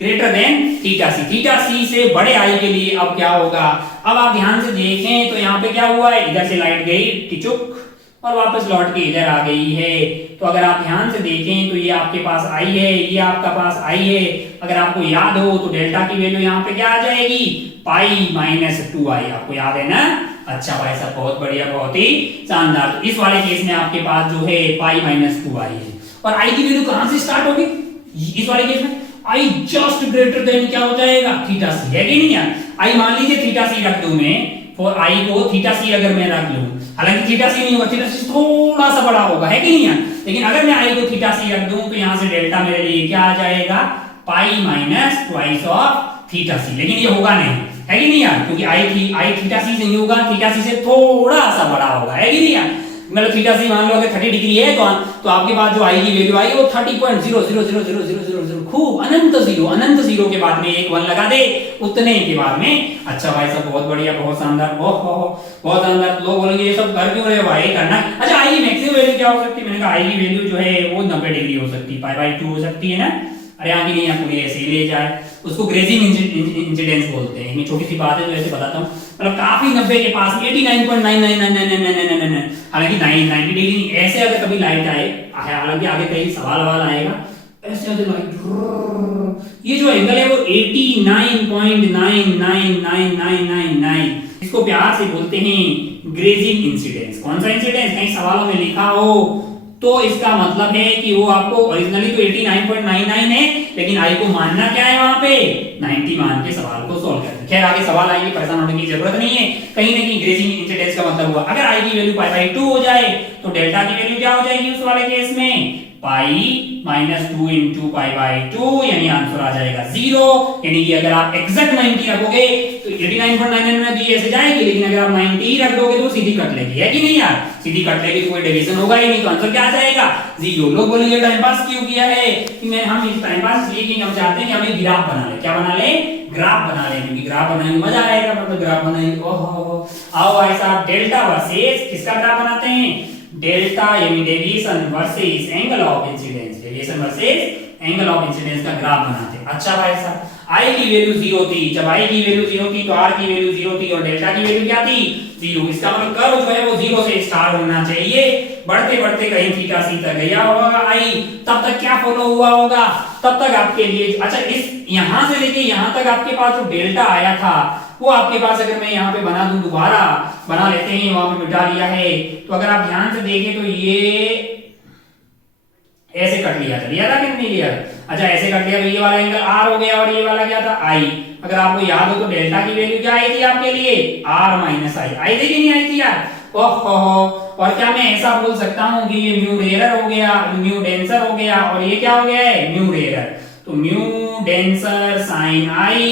greater than theta C, theta C से बड़े आई के लिए अब क्या होगा। अब आप ध्यान से देखें तो यहां पे क्या हुआ है, इधर से लाइट गई टिचुक और वापस लौट के इधर आ गई है। तो अगर आप ध्यान से देखें तो ये आपके पास आई है, ये आपका पास आई है। अगर आपको याद हो तो डेल्टा की वैल्यू यहाँ पे क्या आ जाएगी, पाई माइनस 2i, आपको याद है ना। अच्छा भाई साहब बहुत बढ़िया, बहुत ही शानदार। तो इस वाले केस में आपके पास जो है पाई माइनस 2i है और आई की वैल्यू कहां से स्टार्ट होगी, इस वाले केस में आई जस्ट ग्रेटर देन क्या हो जाएगा, थीटा सी, है कि नहीं यार। आई मान लीजिए थीटा सी रख दूं मैं, फॉर आई को थीटा सी अगर मैं रख लूं, हालांकि थीटा सी नहीं होगा, थीटा सी थोड़ा सा बड़ा होगा, है कि नहीं यार। लेकिन अगर मैं आई को थीटा सी रख दूं तो यहां से डेल्टा मेरे लिए क्या आ जाएगा, pi minus twice of theta C. लेकिन ये होगा नहीं, है कि नहीं यार, क्योंकि आई थीटा सी से नहीं होगा, थीटा सी से थोड़ा सा बड़ा होगा, है कि नहीं यार। मतलब थीटा सी मान लो अगर 30 डिग्री है तो आपके पास जो आई की वैल्यू आई वो 30.0000000 खूब अनंत जीरो के बाद में एक 1 लगा दे उतने के बाद में। अच्छा भाई साहब बहुत बढ़िया, बहुत शानदार, ओहो बहुत शानदार। लोग बोलेंगे ये सब कर क्यों रहे हो भाई, करना। अच्छा आई की मैक्सिमम वैल्यू क्या हो सकती है, मैंने कहा आई की वैल्यू जो है वो 90 डिग्री हो सकती है, पाई बाई 2 हो सकती है ना। अरे आगे नहीं है, पूरी ऐसे ही ले जाए, उसको ग्रेजिंग इंसिडेंस बोलते हैं। छोटी सी बात है जो ऐसे बताता हूँ, मतलब काफी 90 के पास 89.999999, हालांकि 90 डिग्री नहीं, ऐसे अगर कभी लाइट आए, हालांकि आगे कई सवाल आएगा, ऐसे अगर लाइट ये जो एंगल है वो 89.999999, इसको प्यार से बोलते हैं ग्रेजिंग इंसिडेंस। कौन सा इंसिडेंस, कहीं सवालों में लिखा हो तो इसका मतलब है कि वो आपको ओरिजिनली तो 89.99 है, लेकिन आई को मानना क्या है, वहां पे 90 मान के सवाल को सॉल्व करना। खैर आगे सवाल आएंगे, परेशान होने की जरूरत नहीं है। कहीं ना कहीं ग्रेजिंग इंसिडेंस का मतलब हुआ अगर आई की वैल्यू पाई बाई 2 हो जाए तो डेल्टा की वैल्यू क्या हो जाएगी उस वाले केस में, pi minus 2 into pi by 2, यानी आंसर आ जाएगा 0। यानी कि अगर आप एग्जैक्ट 90 रखोगे तो 89.99 में भी ऐसे जाएगी, लेकिन अगर आप 90 रख दोगे तो सीधी कट लेगी, है कि नहीं यार। सीधी कट लेगी तो कोई डिवीजन होगा ही नहीं, तो आंसर क्या आ जाएगा 0। लोग बोलेंगे टाइम पास क्यों किया है, कि मैं हम इस टाइम पास इसलिए कि हम चाहते हैं कि हमें ग्राफ बना ले, क्या बना ले, ग्राफ बना ले, क्योंकि ग्राफ बनाने में मजा आएगा। मतलब ग्राफ बनाएंगे, ओहो आओ भाई साहब डेल्टा वर्सेस किसका ग्राफ बनाते हैं, डेल्टा यानी deviation versus angle of incidence, deviation versus angle of incidence का ग्राफ बनाते हैं। अच्छा भाई साहब आई की वैल्यू 0 थी, जब आई की वैल्यू 0 थी तो आर की वैल्यू 0 थी और डेल्टा की वैल्यू क्या थी 0। इसका मतलब कर्व जो है वो 0 से स्टार्ट होना चाहिए, बढ़ते बढ़ते कहीं थीटा सी तक गया होगा आई, तब तक क्या फॉलो हुआ होगा, तब तक आपके लिए अच्छा इस यहां से लेके यहां तक आपके पास जो डेल्टा आया था वो आपके पास, अगर मैं यहाँ पे बना दूं, दोबारा बना लेते हैं, वहां पे मिटा लिया है, तो अगर आप ध्यान से देखें तो ये ऐसे कट लिया था कि नहीं लिया। अच्छा ऐसे कर लिया तो ये वाला एंगल आर हो गया और ये वाला क्या था आई। अगर आपको याद हो तो डेल्टा की वैल्यू क्या आई थी आपके लिए, आर माइनस आई। आई थी कि नहीं आई थी यार? ओहो। और क्या मैं ऐसा बोल सकता हूं कि ये म्यू रेयर हो गया, म्यू डेंसर हो गया, और ये क्या हो गया है, म्यू रेयर। तो mu denser sine I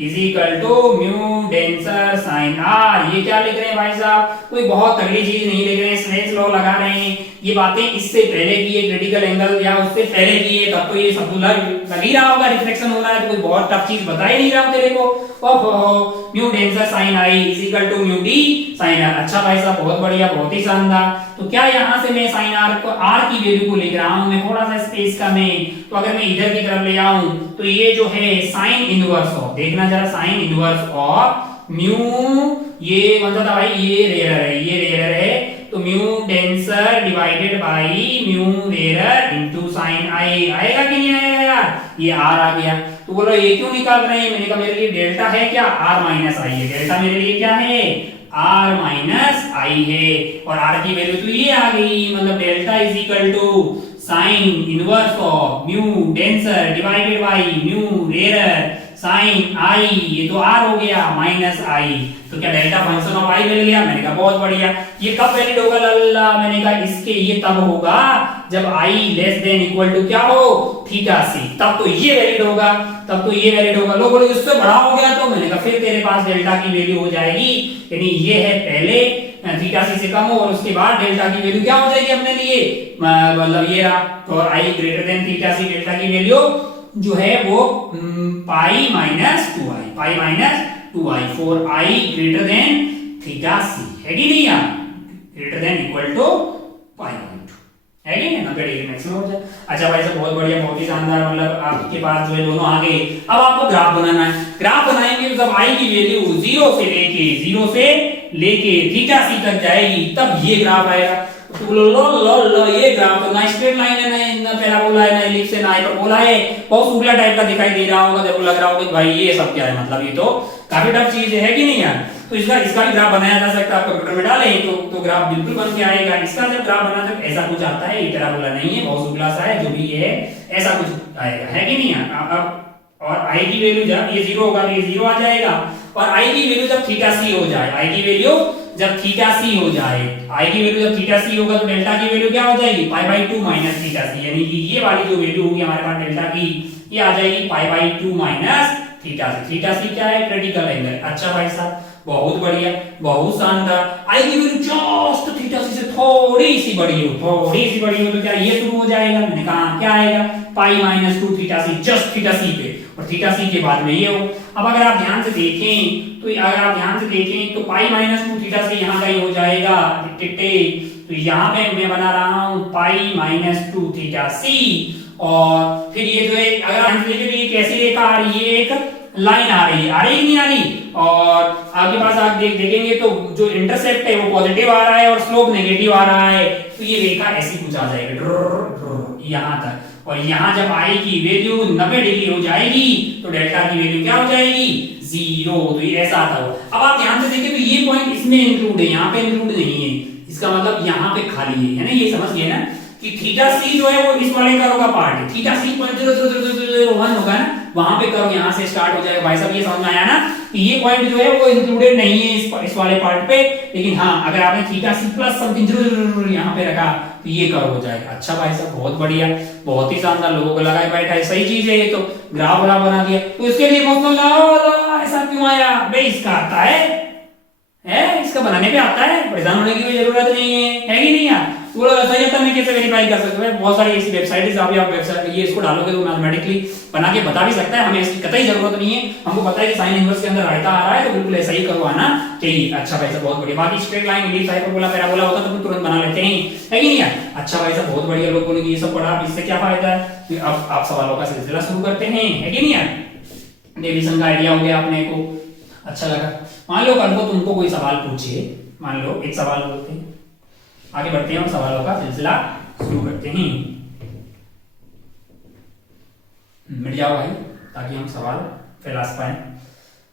is equal to mu denser sine r. ये क्या लिख रहे हैं भाई साहब, कोई बहुत तगड़ी चीज नहीं लिख रहे हैं, स्नेल्स लॉ लगा रहे हैं। ये बातें इससे पहले की है, क्रिटिकल एंगल या उससे पहले की है, तब तो ये सब लग ही रहा होगा, रिफ्लेक्शन हो रहा है, तो कोई बहुत टफ चीज बता ही नहीं रहा तेरे को। ओहो, mu denser sine I is equal to mu d sine r. अच्छा भाई साहब बहुत बढ़िया, बहुत ही शानदार। तो क्या यहाँ से मैं साइन आर को, आर की वैल्यू को लिख रहा हूं मैं थोड़ा सा स्पेस का में, तो अगर मैं इधर की तरफ ले आऊं तो ये जो है साइन इनवर्स ऑफ, देखना जरा, साइन इनवर्स ऑफ म्यू, ये मतलब भाई ये रेयर है, ये रेयर है, तो mu denser divided by mu rare into sine I. आएगा कि नहीं आएगा यार? ये आर आ गया। तो बोलो ये क्यों निकाल रहे हैं? मैंने कहा मेरे लिए डेल्टा है क्या, आर माइनस आई है। डेल्टा मेरे लिए क्या है, आर माइनस आई है, और आर की वैल्यू तो ये आ गई, मतलब delta is equal to sine inverse of mu denser divided by mu rare sine I, ये तो आर हो गया माइनस आई। तो क्या डेल्टा फंक्शन ऑफ आई मिल गया? मैंने कहा बहुत बढ़िया। ये कब वैलिड होगा लल्ला? मैंने कहा इसके ये तब होगा जब आई लेस देन इक्वल टू क्या हो, थीटा सी, तब तो ये वैलिड होगा, तब तो ये वैलिड होगा। लोग बोले इससे बड़ा हो गया, तो मैंने कहा फिर तेरे पास डेल्टा की वैल्यू हो जाएगी, यानी ये है पहले थीटा सी से कम हो, और उसके बाद डेल्टा की वैल्यू क्या हो जाएगी अपने लिए, मतलब ये रहा, तो I greater than theta C, delta की वैल्यू जो है वो pi minus 2i, pi minus 2i for I greater than theta C, है कि नहीं यार, greater than equal to pi by 2, है कि नहीं, 90 डिग्री मैक्सिमम हो जाए। अच्छा भाई साहब बहुत बढ़िया, बहुत ही शानदार, मतलब आपके पास जो है दोनों आ गए। अब आपको ग्राफ बनाना है। ग्राफ बनाएंगे तो जब आई की वैल्यू 0 से लेके थीटा सी तक जाएगी तब ये ग्राफ आएगा। तो लो ये ग्राफ तो ना स्ट्रेट लाइन है, ना पैराबोला है, ना एलिप्स है, ना हाइपरबोला है, बहुत उगला टाइप का दिखाई दे रहा होगा, जब लग रहा होगा भाई ये सब क्या है, मतलब ये तो काफी टफ चीज है कि नहीं यार। तो इसका भी ग्राफ बनाया जा सकता है, आप कंप्यूटर में डालें तो ग्राफ बिल्कुल बन के आएगा। इसका जब ग्राफ बना जब ऐसा कुछ आता है, ये पैराबोला नहीं है, बहुत उगला सा है, जो भी है ऐसा कुछ आएगा, है कि नहीं यार। अब और आई की वैल्यू जब ये 0 होगा तो ये 0 आ जाएगा, और आई की वैल्यू जब थीटा सी हो जाए, आई की वैल्यू जब थीटा सी हो जाए, आई की वैल्यू जब थीटा सी होगा तो डेल्टा की वैल्यू क्या हो जाएगी, पाई बाई 2 माइनस थीटा सी, यानी कि ये वाली जो वैल्यू होगी हमारे पास डेल्टा की, ये आ जाएगी pi by 2 minus theta C. Theta C क्या है, क्रिटिकल एंगल। अच्छा भाई साहब बहुत बढ़िया, बहुत शानदार। आई की वैल्यू जस्ट थीटा सी से थोड़ी सी बड़ी हो, थोड़ी सी बड़ी हो तो क्या ये शुरू हो जाएगा, मैंने कहा क्या आएगा, पाई माइनस 2 थीटा सी, जस्ट थीटा सी पे, और थीटा सी के बाद में ये हो। अब अगर आप ध्यान से देखें तो पाई माइनस 2 थीटा से यहाँ का ही हो जाएगा टिट्टे, तो यहाँ पे मैं बना रहा हूँ पाई माइनस 2 थीटा सी, और फिर ये जो है अगर आप देखें तो ये कैसी रेखा आ रही है, एक लाइन आ रही है कि नहीं आ रही, और आपके पास आप देखेंगे तो जो इंटरसेप्ट है वो पॉजिटिव आ रहा है और स्लोप नेगेटिव आ रहा है, तो ये रेखा ऐसी कुछ आ जाएगी यहाँ तक, और यहाँ जब आई की वैल्यू 90 डिग्री हो जाएगी तो डेल्टा की वैल्यू क्या हो जाएगी, 0, तो ये ऐसा आता हो। अब आप ध्यान से देखिए तो ये पॉइंट इसमें इंक्लूड है, यहाँ पे इंक्लूड नहीं है, इसका मतलब यहाँ पे खाली है ना, ये समझ गए ना कि थीटा सी जो है वो इस वाले कर्व का पार्ट है, थीटा सी 0.0001 होगा ना, वहां पे कर्व यहाँ से स्टार्ट हो जाएगा। भाई साहब ये समझ में आया ना कि ये पॉइंट जो है वो इंक्लूडेड नहीं है इस वाले पार्ट पे, लेकिन हाँ अगर आपने थीटा सी प्लस समथिंग यहाँ पे रखा तो ये कर्व हो जाएगा। अच्छा भाई साहब बहुत बढ़िया, बहुत ही शानदार, लोगों को लगा बैठा है सही चीज है, ये तो ग्राफ बना दिया। तो इसके लिए ऐसा क्यों आया बे, इसका आता है इसका बनाने पे आता है, परेशान होने की कोई जरूरत नहीं है कि नहीं यार। तो सही होता है, कैसे वेरीफाई कर सकते हैं, बहुत सारी ऐसी वेबसाइट है जहां पे आप वेबसाइट ये इसको डालोगे तो मैथमेटिकली बना के बता भी सकता है, हमें इसकी कतई जरूरत नहीं है, हमको पता है कि साइन इनवर्स के अंदर रायता आ रहा है तो बिल्कुल ऐसा ही करवाना चाहिए। अच्छा भाई साहब बहुत बढ़िया, बाकी straight line ellipse hyperbola parabola होता तो तुरंत बना लेते हैं, है कि नहीं यार। अच्छा भाई साहब बहुत बढ़िया, लोग बोलेंगे ये सब पढ़ा, इससे क्या फायदा है। अब आप सवालों का सिलसिला शुरू करते हैं, है कि नहीं यार, डेविएशन का आइडिया हो गया अपने को, अच्छा लगा। मान लो कल को तुमको कोई सवाल पूछे, मान लो एक सवाल बोलते हैं, आगे बढ़ते हैं और सवालों का सिलसिला शुरू करते हैं। मिट जाओ भाई ताकि हम सवाल फैला पाए।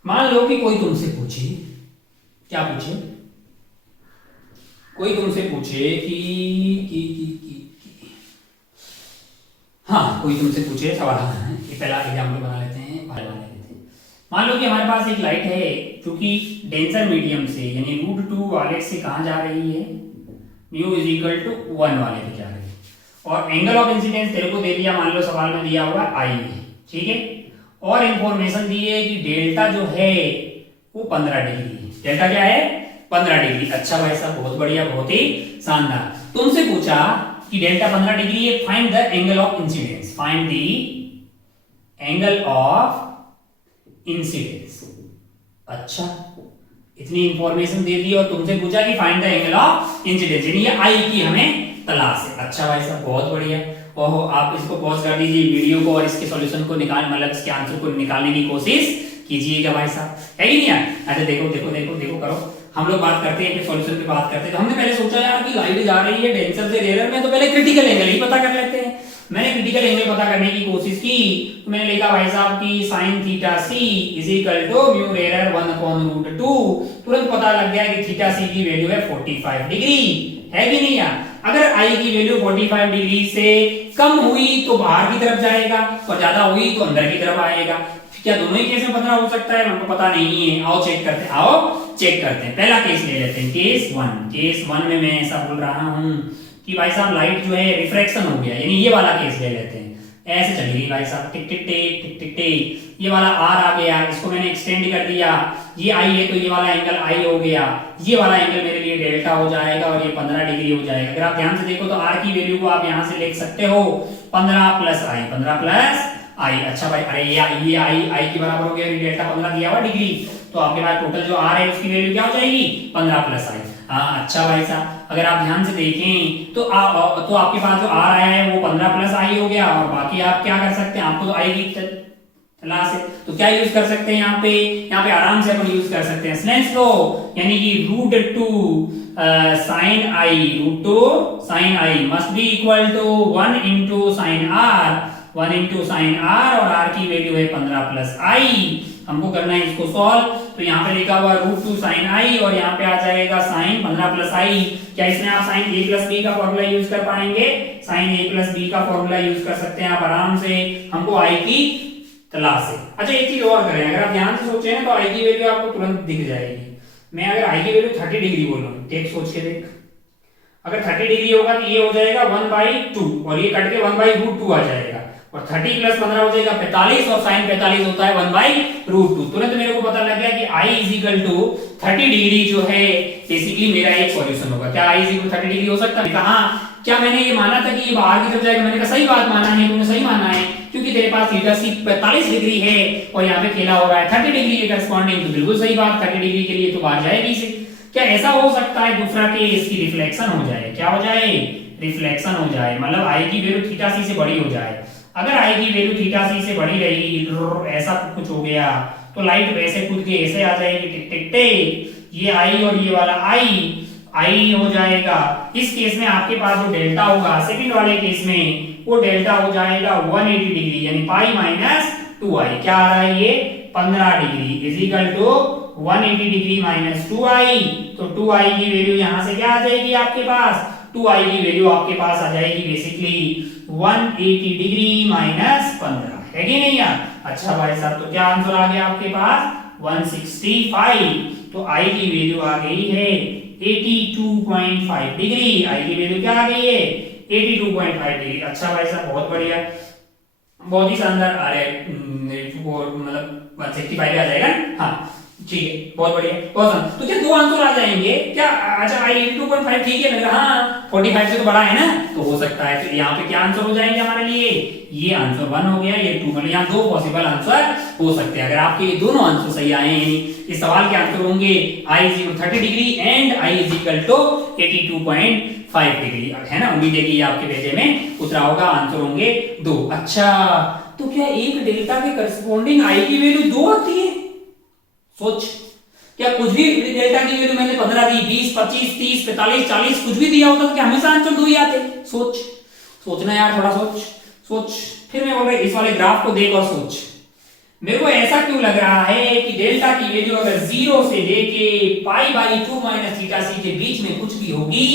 मान लो कि कोई तुमसे पूछे, क्या पूछे, कोई तुमसे पूछे कि हाँ, कोई तुमसे पूछे सवाल, ये पहला एग्जाम्पल बना लेते हैं। मान लो कि हमारे पास एक लाइट है क्योंकि डेंसर मीडियम से यानी √2 वाले से कहाँ जा रही है, म्यू इज इक्वल टू 1 वाले पे जा रही है, और एंगल ऑफ इंसिडेंस तेरे को दे दिया, मान लो सवाल में दिया हुआ आई है, ठीक है, और इंफॉर्मेशन दी है कि डेल्टा जो है वो 15 डिग्री है। डेल्टा क्या है? 15 डिग्री। अच्छा भाई साहब, बहुत बढ़िया, बहुत ही शानदार। तुमसे पूछा कि डेल्टा 15 डिग्री है, find the angle of incidence, find the angle of incidence. अच्छा, इतनी इंफॉर्मेशन दे दी और तुमसे पूछा कि find the angle of incidence, यानी ये आई की हमें तलाश है। अच्छा भाई साहब, बहुत बढ़िया। ओहो, आप इसको पॉज कर दीजिए वीडियो को और इसके सॉल्यूशन को निकाल, मतलब इसके आंसर को निकालने की कोशिश कीजिएगा भाई साहब, है कि नहीं यार? अच्छा देखो देखो देखो देखो करो, हम लोग बात करते हैं फिर सॉल्यूशन पे बात करते हैं। तो हमने पहले सोचा यार कि लाइट जा रही है डेंसर से रेयर में, तो पहले क्रिटिकल एंगल ही पता कर लेते हैं। मैंने क्रिटिकल एंगल पता करने की कोशिश की, तो मैंने लिखा भाई साहब कि sin theta c is equal to mu rarer 1/√2। तुरंत पता लग गया कि थीटा c की वैल्यू है 45 डिग्री, है कि नहीं यार? अगर i की वैल्यू 45 डिग्री से कम हुई तो बाहर की तरफ जाएगा और ज्यादा हुई तो अंदर की तरफ आएगा। क्या दोनों ही केस में 15 हो सकता है? हमको पता नहीं है। आओ चेक करते हैं, आओ चेक करते हैं। पहला केस ले लेते हैं, केस 1। केस 1 में मैं ऐसा बोल रहा हूं कि भाई साहब लाइट जो है रिफ्रैक्शन हो गया, यानी ये वाला केस ले लेते हैं। ऐसे चली गई भाई साहब, टिक टिक टिक टिक टिक टिक, ये वाला r आ गया, इसको मैंने एक्सटेंड कर दिया, ये i है तो ये वाला एंगल i हो गया, ये वाला एंगल मेरे लिए डेल्टा हो जाएगा और ये 15 डिग्री हो जाएगा। अगर आप ध्यान से देखो तो r की वैल्यू को आप यहां से लिख सकते हो 15 प्लस i, 15 प्लस i। अच्छा भाई, अरे ये i के बराबर हो गया, डेल्टा 15 दिया हुआ डिग्री, तो आपके पास टोटल जो r है उसकी वैल्यू क्या हो जाएगी? 15 प्लस i। हाँ अच्छा भाई साहब, अगर आप ध्यान से देखें तो आपके पास जो r आया है वो 15 प्लस i हो गया, और बाकी आप क्या कर सकते हैं, आपको तो i की तलाश है, तो क्या यूज कर सकते हैं यहाँ पे आराम से अपन यूज कर सकते हैं स्नेल्स लॉ, यानी कि √2 sin i, √2 sin i must be equal to 1 into sin r, 1 into sin r, और r की वैल्यू है 15 प्लस i। हमको करना है इसको सॉल्व, तो यहाँ पे लिखा हुआ √2 sin i और यहाँ पे आ जाएगा sin 15 प्लस i। क्या इसमें आप sin a प्लस b का फॉर्मूला यूज कर पाएंगे? sin a प्लस b का फॉर्मूला यूज कर सकते हैं आप आराम से, हमको i की तलाश है। अच्छा एक चीज और करें, अगर आप ध्यान से सोचें ना तो i की वैल्यू आपको तुरंत दिख जाएगी। मैं अगर i की वैल्यू 30 डिग्री बोलूं, देख सोच के देख, अगर 30 डिग्री होगा तो ये हो जाएगा 1/2 और ये कट के 1/√2 आ जाएगा, और 30 प्लस 15 हो जाएगा 45, और sin 45 होता है 1/√2। तुरंत मेरे को पता लग गया कि i is equal to 30 degree जो है बेसिकली मेरा एक सॉल्यूशन होगा। क्या i इज इक्वल 30 डिग्री हो सकता है? कहा क्या मैंने ये माना था कि ये बाहर की तरफ जाएगा? मैंने कहा सही बात माना है, तुमने सही माना है, क्योंकि तेरे पास थीटा c 45 डिग्री है और यहाँ पे खेला हो रहा है 30 डिग्री के करस्पॉन्डिंग, तो बिल्कुल सही बात, 30 डिग्री के लिए तो बाहर जाएगी इसे। क्या ऐसा हो सकता है दूसरा कि इसकी रिफ्लेक्शन हो जाए? क्या हो जाए? रिफ्लेक्शन हो जाए, मतलब i की वैल्यू थीटा c से बड़ी हो जाए। अगर i की वैल्यू थीटा c से बड़ी रही, ऐसा कुछ हो गया, तो लाइट वैसे कूद के ऐसे आ जाएगी, टिक टिक टिक, ये i और ये वाला i हो जाएगा। इस केस में आपके पास जो डेल्टा होगा सेकंड वाले केस में, वो डेल्टा हो जाएगा 180 डिग्री, यानी पाई माइनस 2i। क्या आ रहा है ये? 15 degree is equal to 180 degree minus 2i, तो 2i की वैल्यू यहां से क्या आ जाएगी आपके पास? 2i की वैल्यू आपके पास आ जाएगी बेसिकली 180 डिग्री माइनस 15, है कि नहीं यार? अच्छा भाई साहब, तो क्या आंसर आ गया आपके पास? 165। तो i की वैल्यू आ गई है 82.5 डिग्री। i की वैल्यू क्या आ गई है? 82.5 डिग्री। अच्छा भाई साहब, बहुत बढ़िया, बहुत ही शानदार। अरे वो मतलब 165 आ जाएगा। हाँ ठीक है, बहुत बढ़िया, बहुत। तो क्या दो आंसर आ जाएंगे क्या? अच्छा i 82.5 ठीक है, मैंने कहा हाँ 45 से तो बड़ा है ना, तो हो सकता है। तो यहाँ पे क्या आंसर हो जाएंगे हमारे लिए? ये आंसर 1 हो गया, ये 2, मतलब यहाँ दो पॉसिबल आंसर हो सकते हैं। अगर आपके ये दोनों आंसर सही आए हैं, इस सवाल के आंसर होंगे i = 30 degree and i = 82.5 degree, है ना? उम्मीद है कि ये आपके पेजे में उतरा होगा। आंसर होंगे 2। अच्छा, तो क्या एक डेल्टा के करस्पॉन्डिंग i की वैल्यू 2 आती है? सोच, क्या कुछ भी डेल्टा की वैल्यू मैंने 15 दी, 20, 25, 30, 45, 40 कुछ भी दिया होता तो क्या हमेशा आंसर 2 ही आते? सोच, सोचना यार, थोड़ा सोच। फिर मैं बोल रहा इस वाले ग्राफ को देख और सोच। मेरे को ऐसा क्यों लग रहा है कि डेल्टा की वैल्यू अगर 0 से लेके π/2 - थीटा c के बीच में कुछ भी होगी,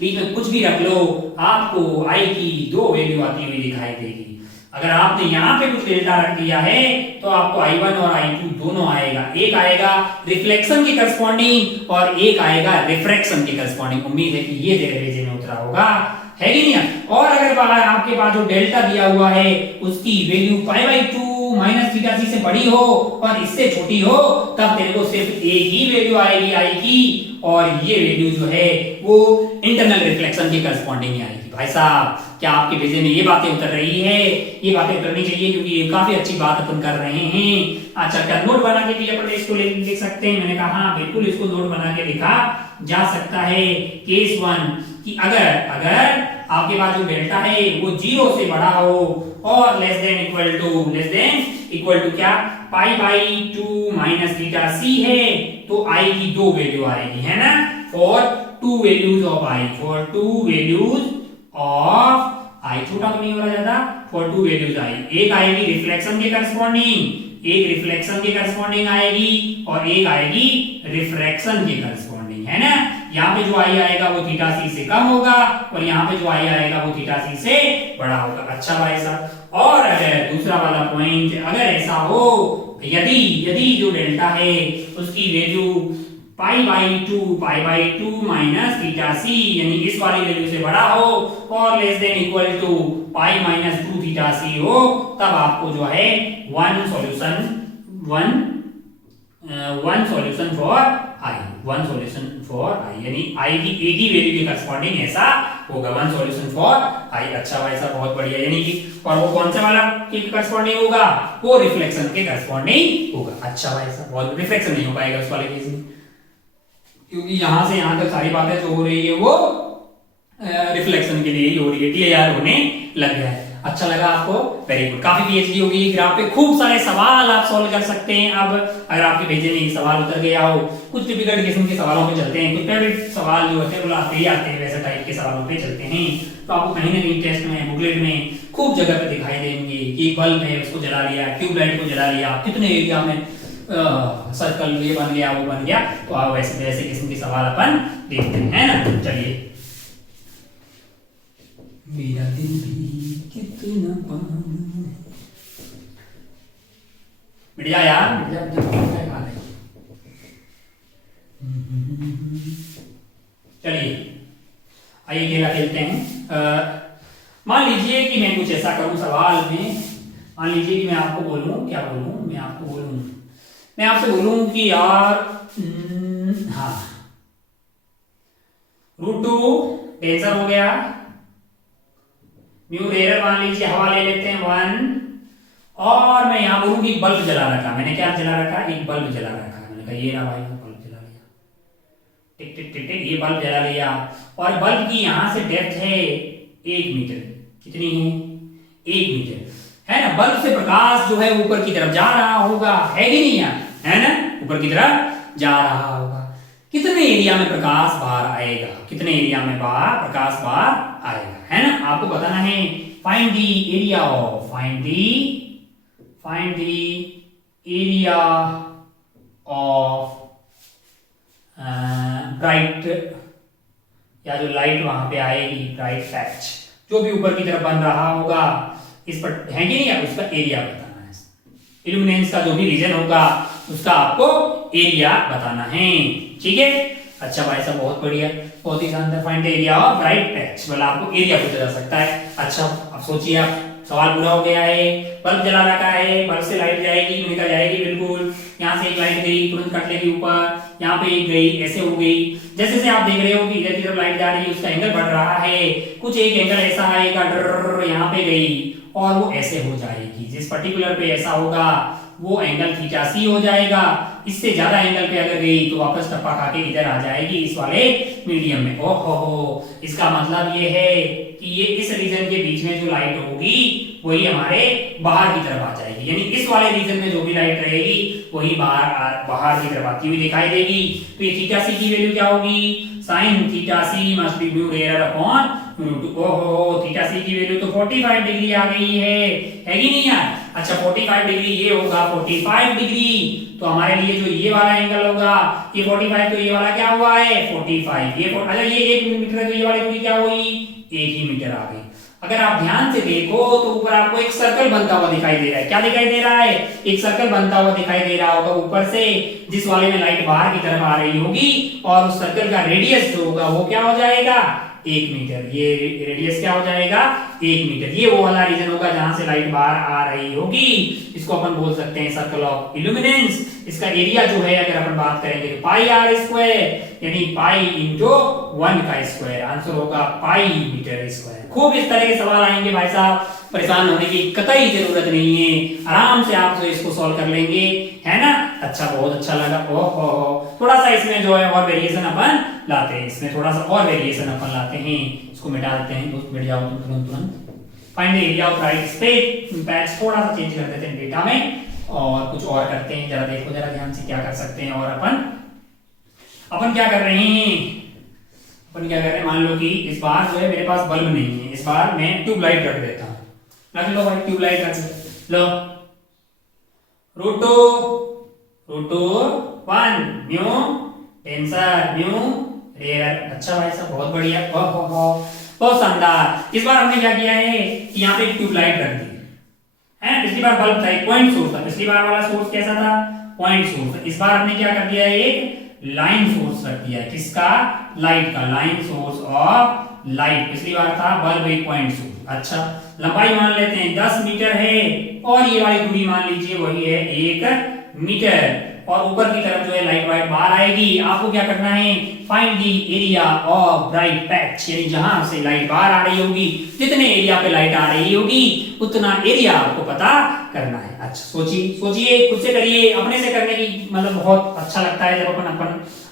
बीच में कुछ भी रख लो, आपको i की 2 वैल्यू आती हुई दिखाई देगी। अगर आपने यहाँ पे कुछ डेल्टा रख दिया है तो आपको I1 और I2 दोनों आएगा, एक आएगा रिफ्लेक्शन के करस्पॉन्डिंग और एक आएगा रिफ्रैक्शन के करस्पॉन्डिंग। उम्मीद है कि ये तेरे पेज में उतरा होगा, है कि नहीं। और अगर आपके पास जो डेल्टा दिया हुआ है उसकी वैल्यू π/2 माइनस थीटा सी से बड़ी हो और इससे छोटी हो, तब तेरे को सिर्फ एक ही वैल्यू आएगी आई की, और ये वैल्यू जो है वो इंटरनल रिफ्लेक्शन के करस्पॉन्डिंग में आएगी। भाई साहब, क्या आपके पेज में ये बातें उतर रही है? ये बातें उतरनी चाहिए, क्योंकि ये काफी अच्छी बात अपन कर रहे हैं। अच्छा, क्या नोट बना के भी अपन इसको लिख सकते हैं? मैंने कहा हाँ, बिल्कुल इसको नोट बना के लिखा जा सकता है। केस 1 कि अगर आपके पास जो डेल्टा है वो 0 से बड़ा हो और लेस देन इक्वल टू क्या π/2 माइनस थीटा सी है, तो i की दो वैल्यू आएगी, है ना। For to values of i, छोटा तो नहीं हो रहा ज्यादा, फॉर टू वैल्यूज i, एक आएगी रिफ्लेक्शन के करस्पॉन्डिंग आएगी और एक आएगी रिफ्रैक्शन के करस्पॉन्डिंग, है ना। यहाँ पे जो i आएगा वो थीटा सी से कम होगा और यहाँ पे जो i आएगा वो थीटा सी से बड़ा होगा। अच्छा भाई साहब, और अगर दूसरा वाला पॉइंट, अगर ऐसा हो यदि जो डेल्टा है उसकी वैल्यू π/2 माइनस थीटा सी, यानी इस वाली वैल्यू से बड़ा हो और less than equal to π-2 theta C हो, तब आपको जो है वन सॉल्यूशन फॉर i, यानी i की एक ही वैल्यू के करस्पॉन्डिंग ऐसा होगा, वन सॉल्यूशन फॉर i। अच्छा भाई साहब, बहुत बढ़िया। यानी कि और वो कौन सा वाला के करस्पॉन्डिंग होगा? वो रिफ्लेक्शन के करस्पॉन्डिंग होगा। अच्छा भाई साहब, बहुत रिफ्लेक्शन नहीं हो पाएगा उस वाले केस में, क्योंकि यहां से यहां तक सारी बातें जो हो रही है वो रिफ्लेक्शन के लिए ही हो रही है, TIR होने लग गया है। अच्छा लगा आपको? Very good. काफी पीएचडी होगी ग्राफ पे, खूब सारे सवाल आप सॉल्व कर सकते हैं। अब अगर आपके भेजे में सवाल उतर गया हो, कुछ डिफिकल्ट किस्म के सवालों पे चलते हैं, कुछ फेवरेट सवाल जो होते हैं वो आते हैं, वैसे टाइप के सवालों पे चलते हैं, तो आपको कहीं ना कहीं टेस्ट में, बुकलेट में खूब जगह पे दिखाई देंगे कि बल्ब है उसको जला लिया, ट्यूबलाइट को जला लिया, कितने एरिया में सर्कल ये बन गया वो बन गया। तो आप वैसे किस्म के सवाल अपन देखते हैं, है ना। चलिए, मेरा दिल भी कितना पागल, बढ़िया यार, चलिए आइए खेला खेलते हैं। मान लीजिए कि मैं कुछ ऐसा करूं सवाल में, मान लीजिए कि मैं आपको बोलूं, क्या बोलूं, मैं आपसे बोलूं कि यार हाँ √2 टेंसर हो गया, म्यू एरर मान लीजिए हवा ले लेते हैं 1, और मैं यहां बोलूं कि बल्ब जला रखा, मैंने क्या जला रखा? एक बल्ब जला रखा। मैंने कहा ये ना भाई, बल्ब जला लिया, टिक टिक टिक टिक, ये बल्ब जला लिया, और बल्ब की यहां से डेप्थ है 1 मीटर। कितनी है? 1 मीटर, है ना। बल्ब से प्रकाश जो है ऊपर की तरफ जा रहा होगा, है कि नहीं यार, है ना, ऊपर की तरफ जा रहा होगा। कितने एरिया में प्रकाश बाहर आएगा? कितने एरिया में प्रकाश बाहर आएगा, है ना। आपको बताना है find the area of, find the area of bright, या जो लाइट वहां पे आएगी, ब्राइट पैच जो भी ऊपर की तरफ बन रहा होगा, इस पर है कि नहीं यार, उसका एरिया बताना है। इल्यूमिनेंस का जो भी रीजन होगा उसका आपको एरिया बताना है, ठीक है। अच्छा भाई साहब, बहुत बढ़िया, बहुत ही शानदार। Find the area of bright patch, मतलब आपको एरिया पूछा जा सकता है। अच्छा, अब सोचिए, आप सवाल पूरा हो गया है, बल्ब जला रखा है, बल्ब से लाइट जाएगी, निकल जाएगी, बिल्कुल यहाँ से एक लाइट गई, तुरंत कट लेगी ऊपर, यहाँ पे एक गई, ऐसे हो गई। जैसे जैसे आप देख रहे हो कि इधर की तरफ लाइट जा रही है, उसका एंगल बढ़ रहा है, कुछ एक एंगल ऐसा आएगा, डर यहाँ पे गई और वो ऐसे हो जाएगी। जिस पर्टिकुलर पे ऐसा होगा वो एंगल थीटा सी हो जाएगा। इससे ज्यादा एंगल पे अगर गई तो वापस टप्पा खा के इधर आ जाएगी, इस वाले मीडियम में। ओहो, इसका मतलब ये है कि ये इस रीजन के बीच में जो लाइट होगी वही हमारे बाहर की तरफ आ जाएगी, यानी इस वाले रीजन में जो भी लाइट रहेगी वही बाहर की तरफ आती हुई दिखाई देगी। तो ये थीटा सी की वैल्यू क्या होगी? Sine theta c must be mu rarer upon mu two. ओहो, थीटा सी की वैल्यू तो 45 डिग्री आ गई है कि नहीं यार? अच्छा, 45 डिग्री ये होगा, 45 डिग्री तो हमारे लिए जो ये वाला एंगल होगा, ये 45, तो ये वाला क्या हुआ है 45, ये अच्छा ये 1 मीटर है तो ये वाली दूरी क्या हुई? 1 ही मीटर आ गई। अगर आप ध्यान से देखो तो ऊपर आपको एक सर्कल बनता हुआ दिखाई दे रहा है। क्या दिखाई दे रहा है? एक सर्कल बनता हुआ दिखाई दे रहा होगा ऊपर से, जिस वाले में लाइट बाहर की तरफ आ रही होगी, और उस सर्कल का रेडियस जो होगा वो क्या हो जाएगा? 1 मीटर। ये रेडियस क्या हो जाएगा? 1 मीटर। ये वो वाला रीजन होगा जहां से लाइट बाहर आ रही होगी। इसको अपन बोल सकते हैं सर्कल ऑफ इल्यूमिनेंस। इसका एरिया जो है अगर अपन बात करेंगे तो पाई आर स्क्वायर, यानी पाई इंटू 1 का स्क्वायर। आंसर होगा पाई मीटर स्क्वायर। खूब इस तरह के सवाल आएंगे भाई साहब, परेशान होने की कतई जरूरत नहीं है, आराम से आप जो इसको सॉल्व कर लेंगे, है ना। अच्छा, बहुत अच्छा लगा। ओहो, थोड़ा सा इसमें जो है और वेरिएशन अपन लाते हैं, इसमें थोड़ा सा और वेरिएशन अपन लाते हैं। इसको मिटा देते हैं, दोस्त मिट जाओ तुम तुरंत। Find the area of right space patch, थोड़ा सा चेंज कर देते हैं डेटा में और कुछ और करते हैं। जरा देखो जरा ध्यान से क्या कर सकते हैं। और अपन क्या कर रहे हैं? अपन क्या कर रहे हैं, मान लो कि इस बार जो है मेरे पास बल्ब नहीं है, इस बार मैं ट्यूबलाइट रख देता हूं। रख लो भाई, ट्यूबलाइट रख लो। रूटो रूटो 1 म्यू टेंसर म्यू रेयर। अच्छा भाई साहब, बहुत बढ़िया, बहुत शानदार। इस बार हमने क्या किया है कि यहाँ पे एक ट्यूबलाइट रख दी है। पिछली बार बल्ब था, एक पॉइंट सोर्स था। पिछली बार वाला सोर्स कैसा था? Point source. इस बार हमने क्या कर दिया है? एक लाइन सोर्स रख दिया है। किसका? लाइट का। Line source of light. पिछली बार था बल्ब, एक पॉइंट सोर्स। अच्छा, लंबाई मान लेते हैं 10 मीटर है, और ये वाली दूरी मान लीजिए वही है 1 मीटर। और ऊपर की तरफ जो है लाइट वाइट बाहर आएगी। आपको क्या करना है? Find the area of bright patch, यानी जहां से लाइट बाहर आ रही होगी, जितने एरिया पे लाइट आ रही होगी उतना एरिया आपको पता करना है। अच्छा, सोचिए, खुद से करिए। अपने से करने की मतलब बहुत अच्छा लगता है जब अपन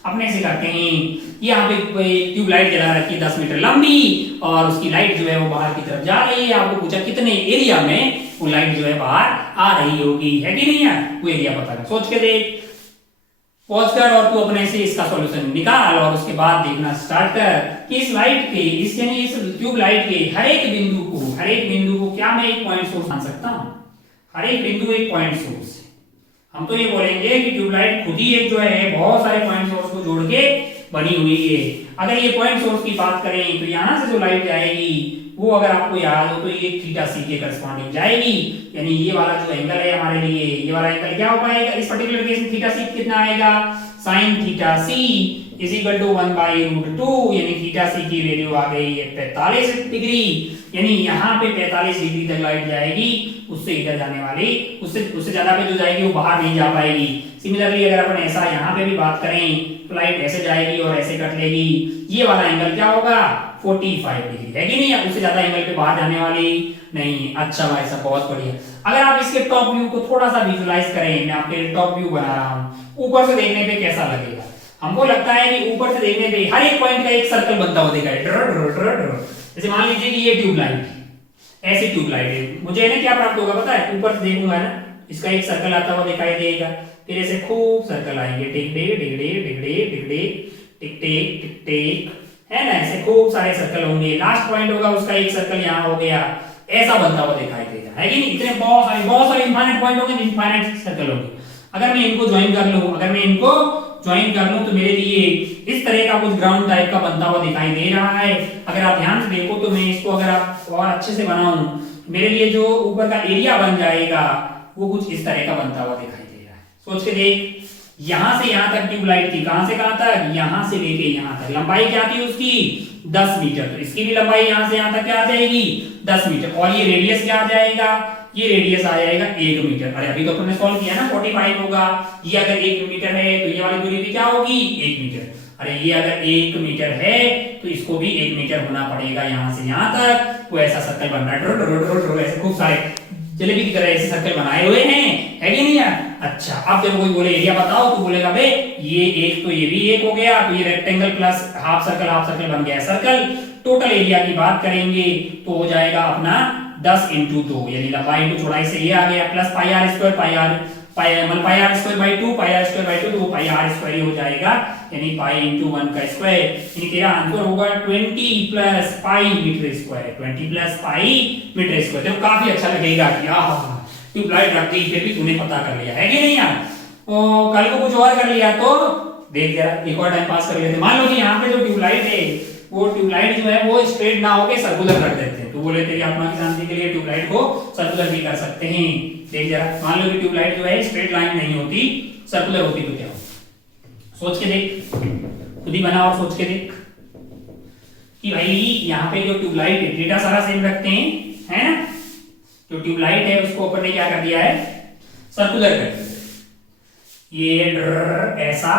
अपने से करते हैं। यहाँ पे ट्यूबलाइट जला रखी है 10 मीटर लंबी, और उसकी लाइट जो है वो बाहर की तरफ जा रही है। आपको पूछा कितने एरिया में वो लाइट जो है बाहर आ रही होगी, है कि नहीं यार? वो एरिया पता कर, सोच के देख, पॉज कर और तू अपने से इसका सॉल्यूशन निकाल, और उसके बाद देखना स्टार्ट कर कि इस लाइट के, इस यानी इस ट्यूबलाइट के हर एक बिंदु को क्या मैं एक पॉइंट सोर्स मान सकता हूं? हर एक बिंदु एक पॉइंट सोर्स है। हम तो ये बोलेंगे कि ट्यूबलाइट खुद ही एक जो है बहुत सारे पॉइंट सोर्स को जोड़ के बनी हुई है। अगर ये पॉइंट सोर्स की बात करें तो यहां से जो लाइट जाएगी वो अगर आपको याद हो तो ये थीटा सी के करस्पॉन्डिंग जाएगी। यानी ये वाला जो एंगल है हमारे लिए, ये वाला एंगल क्या हो पाएगा इस पर्टिकुलर केस में? थीटा सी कितना आएगा? sin theta c is equal to 1/√2, यानी थीटा सी की वैल्यू आ गई है 45 डिग्री। यानी यहाँ पे 45 डिग्री तक लाइट जाएगी, उससे इधर जाने वाली, उससे ज्यादा पे जो जाएगी वो बाहर नहीं जा पाएगी। सिमिलरली अगर अपन ऐसा यहाँ पे भी बात करें तो लाइट ऐसे जाएगी और ऐसे कट लेगी। ये वाला एंगल क्या होगा? 45 डिग्री, है कि नहीं? उससे ज्यादा एंगल पे बाहर जाने वाली नहीं। अच्छा भाई साहब, बहुत बढ़िया। अगर आप इसके टॉप व्यू को थोड़ा सा विजुलाइज करें, मैं आपके टॉप व्यू बना रहा हूँ, ऊपर से देखने पे कैसा लगेगा? हमको लगता है कि ऊपर से देखने पे हर एक पॉइंट का एक सर्कल बनता हुआ दिखाई दे। जैसे मान लीजिए कि ये ट्यूबलाइट है, ऐसी ट्यूबलाइट है, मुझे ना क्या प्राप्त होगा पता है? ऊपर से देखूंगा ना, इसका एक सर्कल आता हुआ दिखाई देगा, फिर ऐसे खूब सर्कल आएंगे, टिक टिक टिक टिक टिक टिक टिक टिक टिक टिक, है ना? ऐसे खूब सारे सर्कल होंगे। लास्ट पॉइंट होगा उसका एक सर्कल यहाँ हो गया, ऐसा बनता हुआ दिखाई देगा, है कि नहीं? इतने बहुत सारे इनफाइनाइट पॉइंट होंगे, इनफाइनाइट सर्कल होंगे। अगर मैं इनको ज्वाइन कर लूं तो मेरे लिए इस तरह का कुछ ग्राउंड टाइप का बनता हुआ दिखाई दे रहा है। अगर आप ध्यान से देखो तो मैं इसको अगर आप और अच्छे से बनाऊं, मेरे लिए जो ऊपर का एरिया बन जाएगा वो कुछ इस तरह का बनता हुआ दिखाई दे रहा है। सोच के देख, यहां से यहां तक ट्यूबलाइट थी, कहां से कहां तक? यहां से लेके यहां तक। लंबाई क्या थी उसकी? 10 मीटर। तो इसकी भी लंबाई यहां से यहां तक क्या आ जाएगी? 10 मीटर। और ये रेडियस क्या आ जाएगा? ये रेडियस आ जाएगा 1 मीटर। अरे अभी तो तुमने सॉल्व किया ना, 45 होगा। ये अगर 1 मीटर है तो ये वाली दूरी भी क्या होगी? 1 मीटर। अरे ये अगर 1 मीटर है तो इसको भी 1 मीटर होना पड़ेगा यहां से यहां तक। वो ऐसा सर्कल बन रहा है, ऐसे खूब सारे जलेबी की तरह ऐसे सर्कल बनाए हुए हैं, है कि नहीं यार? अच्छा, अब जब कोई बोले एरिया बताओ तो बोलेगा बे ये एक, तो ये भी एक हो गया, तो ये रेक्टेंगल प्लस हाफ सर्कल बन गया सर्कल। टोटल एरिया की बात करेंगे तो हो जाएगा अपना 10 × 2, यानी लंबाई इंटू चौड़ाई से ये आ गया, plus pi r square by 2, pi r square by 2, तो पाई आर स्क्वायर हो जाएगा, यानी पाई इंटू 1 का स्क्वायर। यानी तेरा आंसर होगा 20 plus pi metre square, 20 plus pi metre square. तो काफी अच्छा लगेगा कि ट्यूबलाइट रख दी फिर भी तूने पता कर लिया, है कि नहीं यार? कल को कुछ और कर लिया तो देख जरा, एक और टाइम पास कर लेते। मान लो कि यहाँ पे जो ट्यूबलाइट है वो ट्यूबलाइट जो है वो स्ट्रेट ना होके सर्कुलर कर देते हैं। तो बोले तेरी आत्मा की शांति के लिए ट्यूबलाइट को सर्कुलर भी कर सकते हैं। देख जरा, मान लो कि ट्यूबलाइट जो है स्ट्रेट लाइन नहीं होती, सर्कुलर होती तो क्या होता? सोच के देख, खुद ही बना और सोच के देख कि भाई यहाँ पे जो ट्यूबलाइट है डेटा सारा सेम रखते हैं, है ना? जो ट्यूबलाइट है उसको ऊपर ने क्या कर दिया है, सर्कुलर कर दिया। ये ऐसा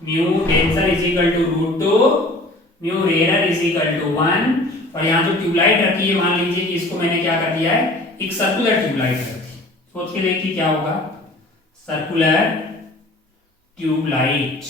mu denser is equal to root two mu rarer is equal to 1, और यहाँ जो ट्यूबलाइट रखी है मान लीजिए कि इसको मैंने क्या कर दिया है, एक सर्कुलर ट्यूबलाइट रखी। सोच के देखिए क्या होगा, सर्कुलर ट्यूबलाइट।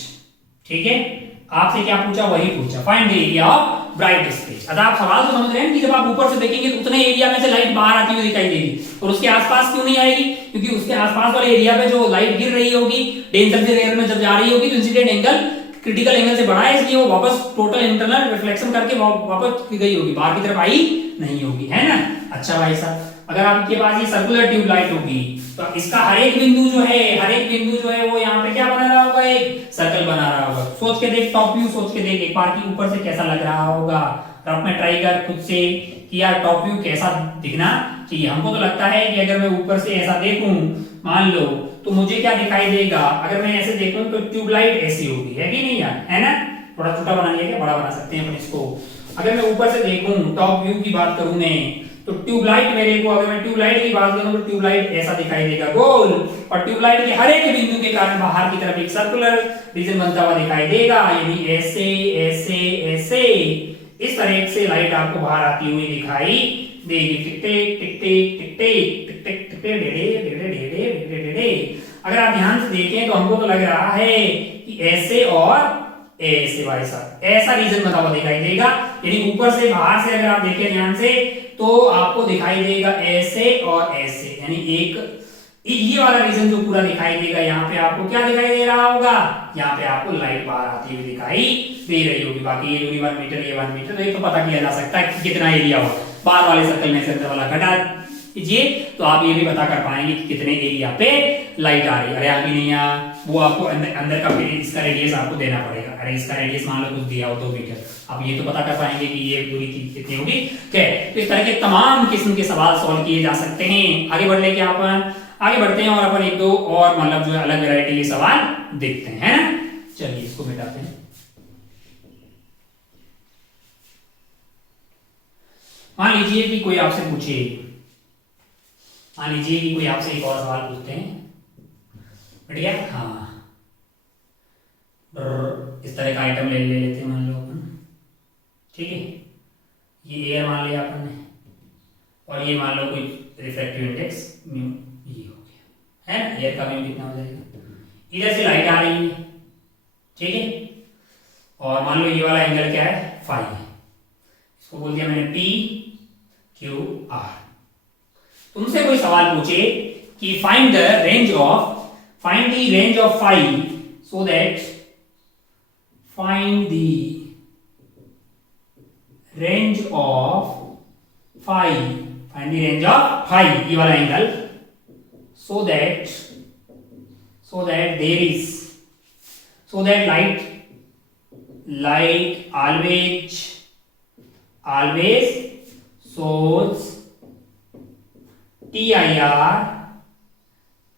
ठीक है, आपसे क्या पूछा, वही पूछा, find the area of bright space. अब आप सवाल तो समझ रहे हैं कि जब आप ऊपर से देखेंगे तो उतने एरिया में से लाइट बाहर आती हुई दिखाई देगी, और उसके आसपास क्यों नहीं आएगी? क्योंकि उसके आसपास वाले एरिया पे जो लाइट गिर रही होगी डेंसर से रेयर में जब जा रही होगी तो इंसिडेंट एंगल क्रिटिकल एंगल से बड़ा है, इसलिए वो वापस टोटल इंटरनल रिफ्लेक्शन करके वापस गई होगी, बाहर की तरफ आई नहीं होगी, है ना? अच्छा भाई साहब, अगर आपके पास ये सर्कुलर ट्यूबलाइट होगी तो इसका हर एक बिंदु जो है वो यहाँ पे क्या बना रहा होगा, एक सर्कल बना रहा होगा। सोच के देख, टॉप व्यू सोच के देख एक बार की ऊपर से कैसा लग रहा होगा। आप में ट्राई कर खुद से कि यार टॉप व्यू कैसा दिखना चाहिए। हमको तो लगता है कि अगर मैं ऊपर से ऐसा देखूं मान लो तो मुझे क्या दिखाई देगा, अगर मैं ऐसे देखूं तो ट्यूबलाइट ऐसी होगी, है कि नहीं यार, है ना? थोड़ा छोटा बना लिया, बड़ा बना सकते हैं अपन इसको। अगर मैं ऊपर से देखूं, टॉप व्यू की बात करूं मैं, तो ट्यूबलाइट मेरे को, अगर मैं ट्यूबलाइट की बात करूं तो ट्यूबलाइट ऐसा दिखाई देगा गोल, और ट्यूबलाइट के हर एक बिंदु के कारण बाहर की तरफ एक सर्कुलर रीजन बनता हुआ दिखाई देगा, यानी ऐसे ऐसे ऐसे इस तरह से लाइट आपको बाहर आती हुई दिखाई देगी। टिक टिक टिक टिक टिक टिक टिक टिक टिक डेडे डेडे डेडे डेडे डेडे। अगर आप ध्यान से देखें तो हमको तो लग रहा है कि ऐसे और ऐसे भाई साहब ऐसा रीजन बना हुआ दिखाई देगा, यानी ऊपर से बाहर से अगर आप देखें ध्यान से तो आपको दिखाई देगा ऐसे और ऐसे, यानी एक ये वाला रीजन जो पूरा दिखाई देगा, यहाँ पे आपको क्या दिखाई दे रहा होगा, यहाँ पे आपको लाइट बाहर आती हुई दिखाई दे रही होगी। बाकी ये दूरी 1 मीटर, ये 1 मीटर, तो ये तो पता किया जा सकता है कि कितना एरिया होगा। बाहर वाले सर्कल में से अंदर वाला घटा कीजिए तो आप ये भी पता कर पाएंगे कि कितने एरिया पे लाइट आ रही है। अरे अभी नहीं यहाँ, वो आपको अंदर का इसका रेडियस आपको देना पड़ेगा। अरे इसका रेडियस मान लो कुछ दिया हो 2 मीटर, आप ये तो पता कर पाएंगे कि ये दूरी कितनी होगी। तो इस तरह के तमाम किस्म के सवाल सॉल्व किए जा सकते हैं। आगे बढ़ लेके अपन आगे बढ़ते हैं और अपन एक दो और मतलब जो है अलग वैरायटी के सवाल देखते हैं, है ना? चलिए इसको मिटाते हैं। मान लीजिए कि कोई आपसे पूछे, मान लीजिए कि कोई आपसे एक और सवाल पूछते हैं, बढ़िया, हाँ इस तरह का आइटम ले लेते हैं मान लो अपन, ठीक है? ये एयर मान लिया अपन ने, और ये मान लो कोई रिफ्रैक्टिव इंडेक्स म्यू ये हो गया, है ना? एयर का म्यू कितना हो जाएगा? इधर से लाइट आ रही है, ठीक है? और मान लो ये वाला एंगल क्या है, फाई है। इसको बोल दिया मैंने पी क्यू आर। तुमसे कोई सवाल पूछे कि find the range of phi, so that find the range of phi, find the range of phi, ये वाला angle, so that there is, so that light always shows TIR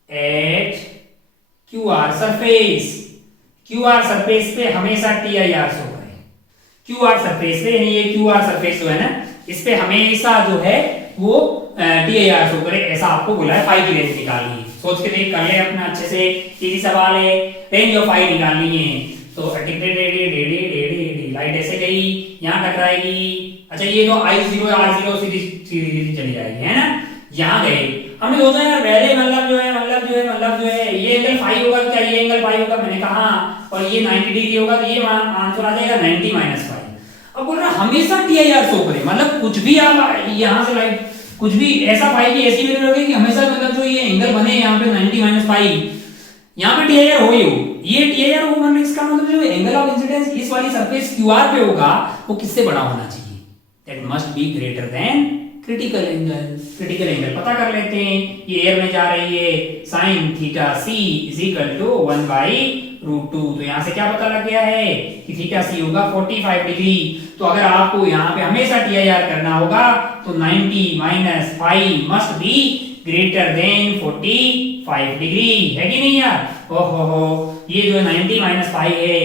at QR surface, QR surface पे हमेशा TIR show करे। QR surface पे, यानी ये QR surface जो है ना, इस पे हमेशा जो है वो TIR शो करे, ऐसा आपको बोला है। फाई की रेंज निकालनी है, सोच के देख, कर ले अपना अच्छे से, इजी सवाल है। रेंज ऑफ फाई निकालनी है तो लाइट ऐसे गई, यहाँ टकराएगी। अच्छा ये तो I0 R0 सीधी चली जाएगी, है ना? यहाँ गए, हमने सोचा यार पहले मतलब जो है ये एंगल फाई होगा, क्या ये एंगल फाई होगा? मैंने कहा और ये 90 डिग्री होगा तो ये आंसर आ जाएगा 90 माइनस फाई। अब बोल रहा हमेशा TIR शो करे, मतलब कुछ भी आप यहाँ से लाइट कुछ भी ऐसा फाई की ऐसी वैल्यू रखें कि हमेशा मतलब जो ये एंगल बने यहाँ पे 90 माइनस फाई, यहाँ पे TIR हो ही हो, ये TIR हो, मतलब इसका मतलब जो एंगल ऑफ इंसिडेंस इस वाली सरफेस QR पे होगा वो किससे बड़ा होना चाहिए? That must be greater than critical angle. Critical angle पता कर लेते हैं, ये एयर में जा रही है, sin theta c is equal to 1 by √2। तो यहाँ से क्या पता लग गया है कि थीटा सी होगा 45 डिग्री। तो अगर आपको यहाँ पे हमेशा TIR करना होगा तो 90 minus 5 must be greater than 45 degree, है कि नहीं यार? ओहो, ये जो 90 माइनस 5 है,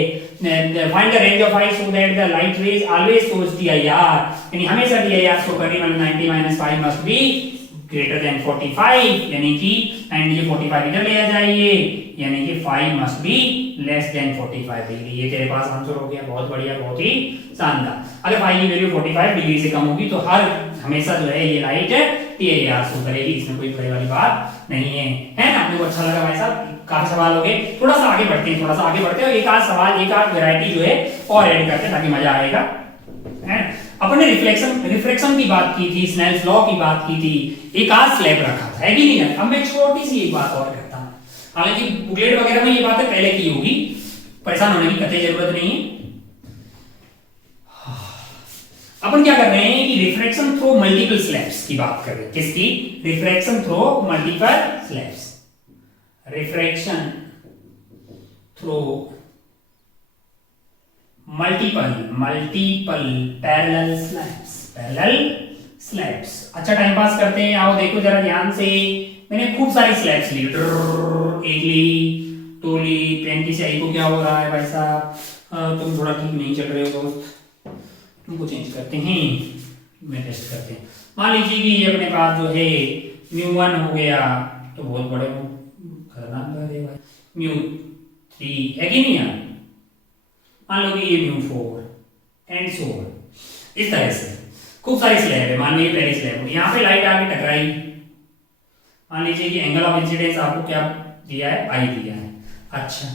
find the range of I so that the light rays always shows TIR, यानी हमेशा TIR शो करेगी, मतलब 90 minus 5 must be greater than 45, यानी कि 90 45 इधर ले आ जाइए, यानी कि 5 must be less than 45 degree. ये तेरे पास आंसर हो गया, बहुत बढ़िया, बहुत ही शानदार। अगर 5 की वैल्यू 45 डिग्री से कम होगी तो हर हमेशा जो है ये लाइट TIR शो करेगी, इसमें कोई बड़ी वाली बात नहीं है ना? आपको को अच्छा लगा भाई साहब? काफी सवाल हो गए, थोड़ा सा आगे बढ़ते हैं, और एक आध सवाल, एक आध वैरायटी जो है और ऐड करते हैं ताकि मजा आएगा, है? अपन ने रिफ्लेक्शन की बात की थी, स्नेल्स लॉ की बात की थी, एक आध स्लैब रखा था, है कि नहीं? अब मैं छोटी सी एक बात और करता हूं, हालांकि बुकलेट वगैरह में ये बातें पहले की होगी, परेशान होने की कतई जरूरत नहीं है। अपन क्या कर रहे हैं कि रिफ्रैक्शन थ्रू मल्टीपल स्लैब्स की बात कर रहे हैं। किसकी? Refraction through multiple slabs, refraction through multiple parallel slabs. अच्छा टाइम पास करते हैं, आओ देखो जरा ध्यान से, मैंने खूब सारी स्लैब्स ली, एक ली, दो ली, पेन की स्याही को क्या हो रहा है भाई साहब? तुम थोड़ा ठीक नहीं चल रहे हो दोस्त, तुमको चेंज करते हैं, मैं टेस्ट करते हैं। मान लीजिए कि ये अपने पास जो है μ1 हो गया, तो बहुत बड़े खतरनाक बात है भाई, μ3 है कि नहीं यार? मान लो कि ये μ4 एंड सो ऑन, इस तरह से खूब सारी स्लैब है। मान लीजिए पहली स्लैब, यहाँ पे लाइट आके टकराई, मान लीजिए कि एंगल ऑफ इंसिडेंस आपको क्या दिया है? I दिया है। अच्छा,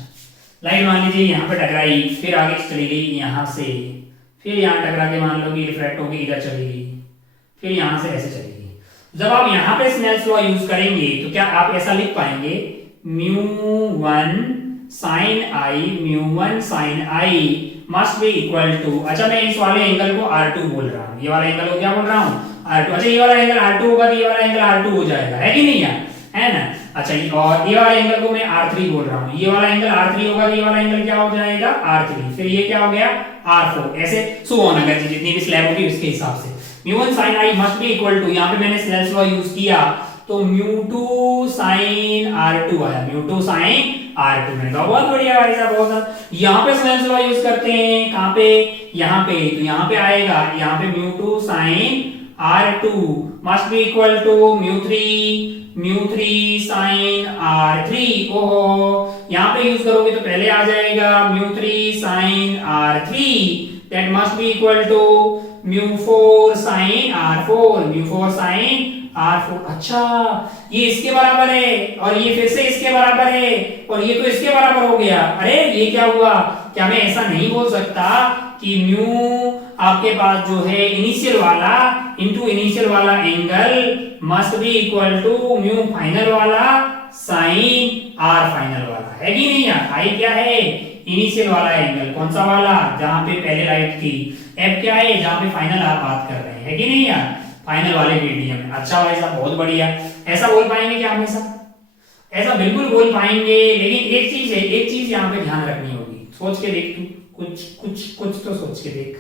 लाइट मान लीजिए यहाँ पे टकराई, फिर आगे चली गई यहाँ से, फिर यहाँ टकरा के मान लो कि रिफ्रैक्ट होकर इधर चली गई, फिर यहाँ से ऐसे चली गई। जब आप यहाँ पे स्नेल्स लॉ यूज करेंगे तो क्या आप ऐसा लिख पाएंगे μ1 sin I must be equal to, अच्छा मैं इस वाले एंगल को R2 बोल रहा हूँ, ये वाला एंगल को क्या बोल रहा हूँ? R2। अच्छा ये वाला एंगल R2 होगा तो ये वाला एंगल R2 हो जाएगा, है कि नहीं यार? है ना? अच्छा, और ये वाला एंगल को मैं R3 बोल रहा हूँ, ये वाला एंगल R3 होगा तो ये वाला एंगल क्या हो जाएगा? R3, फिर ये क्या हो गया? R4, ऐसे सो ऑन, अगर जितनी भी स्लैब होगी उसके हिसाब से। μ1 sin I must be equal to, यहाँ पे मैंने स्नेल्स लॉ यूज किया तो μ2 sin R2 आया, μ2 sin R2 मैंने कहा बहुत बढ़िया भाई साहब, बहुत। यहाँ पे स्नेल्स लॉ यूज करते हैं, कहाँ पे? यहाँ पे, तो यहाँ पे आएगा, यहाँ पे μ2 sin R2 must be equal to μ3 sin R3। ओहो, यहाँ पे यूज करोगे तो पहले आ जाएगा μ3 sin R3 that must be equal to μ4 sin R4। अच्छा, ये इसके बराबर है और ये फिर से इसके बराबर है और ये तो इसके बराबर हो गया। अरे ये क्या हुआ? क्या मैं ऐसा नहीं बोल सकता कि म्यू आपके पास जो है इनिशियल वाला इंटू इनिशियल वाला angle must be equal to mu final वाला साइन आर फाइनल वाला, है कि नहीं यार? आई क्या है? इनिशियल वाला एंगल, कौन सा वाला? जहां पे पहले लाइट थी। एफ क्या है? जहां पे फाइनल आप बात कर रहे हैं, है कि नहीं यार? फाइनल वाले मीडियम में। अच्छा भाई साहब बहुत बढ़िया। ऐसा बोल पाएंगे क्या हमेशा? ऐसा बिल्कुल बोल पाएंगे, लेकिन एक चीज है, एक चीज यहाँ पे ध्यान रखनी होगी। सोच के देख, तू कुछ तो सोच के देख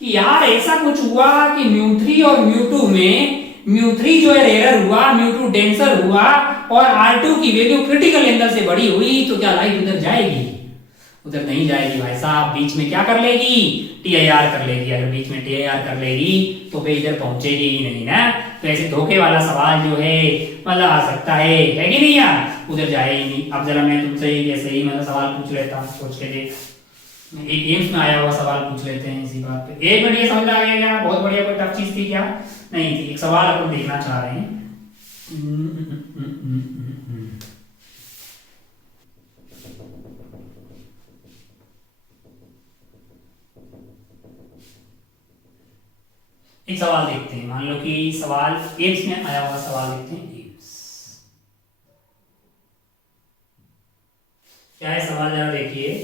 कि यार ऐसा कुछ हुआ कि μ3 और μ2 में μ3 जो है रेयर हुआ, μ2 डेंसर हुआ और R2 की वैल्यू क्रिटिकल एंगल से बड़ी हुई, तो क्या लाइट उधर जाएगी? उधर नहीं जाएगी भाई साहब। बीच में क्या कर लेगी? TIR कर लेगी। अगर बीच में TIR कर लेगी तो फिर इधर पहुंचेगी ही नहीं ना। तो ऐसे धोखे वाला सवाल जो है मतलब आ सकता है कि नहीं यार? उधर जाएगी नहीं। अब जरा मैं तुमसे ऐसे ही मतलब सवाल पूछ लेता हूँ, सोच के देख। एक एम्स में आया हुआ सवाल पूछ लेते हैं इसी बात पे। एक मिनट, ये समझ आ गया क्या? बहुत बढ़िया। कोई टफ चीज थी क्या? नहीं थी। एक सवाल अपन देखना चाह रहे हैं। एक सवाल देखते हैं। मान लो कि सवाल एम्स में आया हुआ सवाल देखते हैं। एम्स क्या है सवाल, जरा देखिए।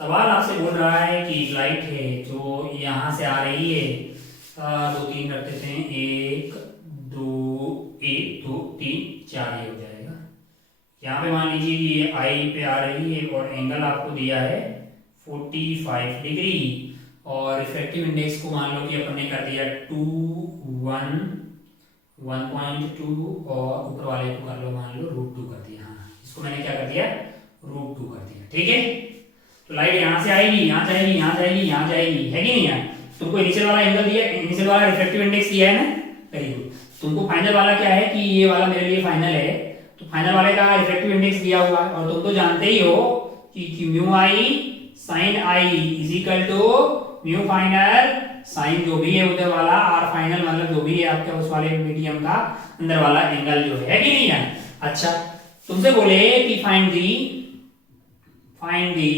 सवाल आपसे बोल रहा है कि लाइट है जो यहां से आ रही है, 2 3 रख देते हैं, 1 2 3 4 ये हो जाएगा। यहाँ पे मान लीजिए कि ये आई पे आ रही है और एंगल आपको दिया है 45 डिग्री, और रिफ्रैक्टिव इंडेक्स को मान लो कि अपन ने कर दिया 2 1 1.2 और ऊपर वाले को कर लो मान लो √2 कर दिया। हाँ, इसको मैंने क्या कर दिया √2 कर दिया। ठीक है, तो लाइट यहाँ से आएगी, यहाँ जाएगी, यहाँ जाएगी, यहाँ जाएगी, है कि नहीं यार। तुमको इनिशियल वाला एंगल दिया, इनिशियल वाला रिफ्रैक्टिव इंडेक्स दिया है ना, वेरी गुड। तुमको फाइनल वाला क्या है कि ये वाला मेरे लिए फाइनल है, तो फाइनल वाले का रिफ्रैक्टिव इंडेक्स दिया हुआ है, और तुम तो जानते ही हो कि mu i sine I is equal to mu final sine जो भी है उधर वाला, आर फाइनल मतलब जो भी है आपके उस वाले मीडियम का अंदर वाला एंगल जो है कि नहीं यार। अच्छा, तुमसे बोले कि फाइंड दी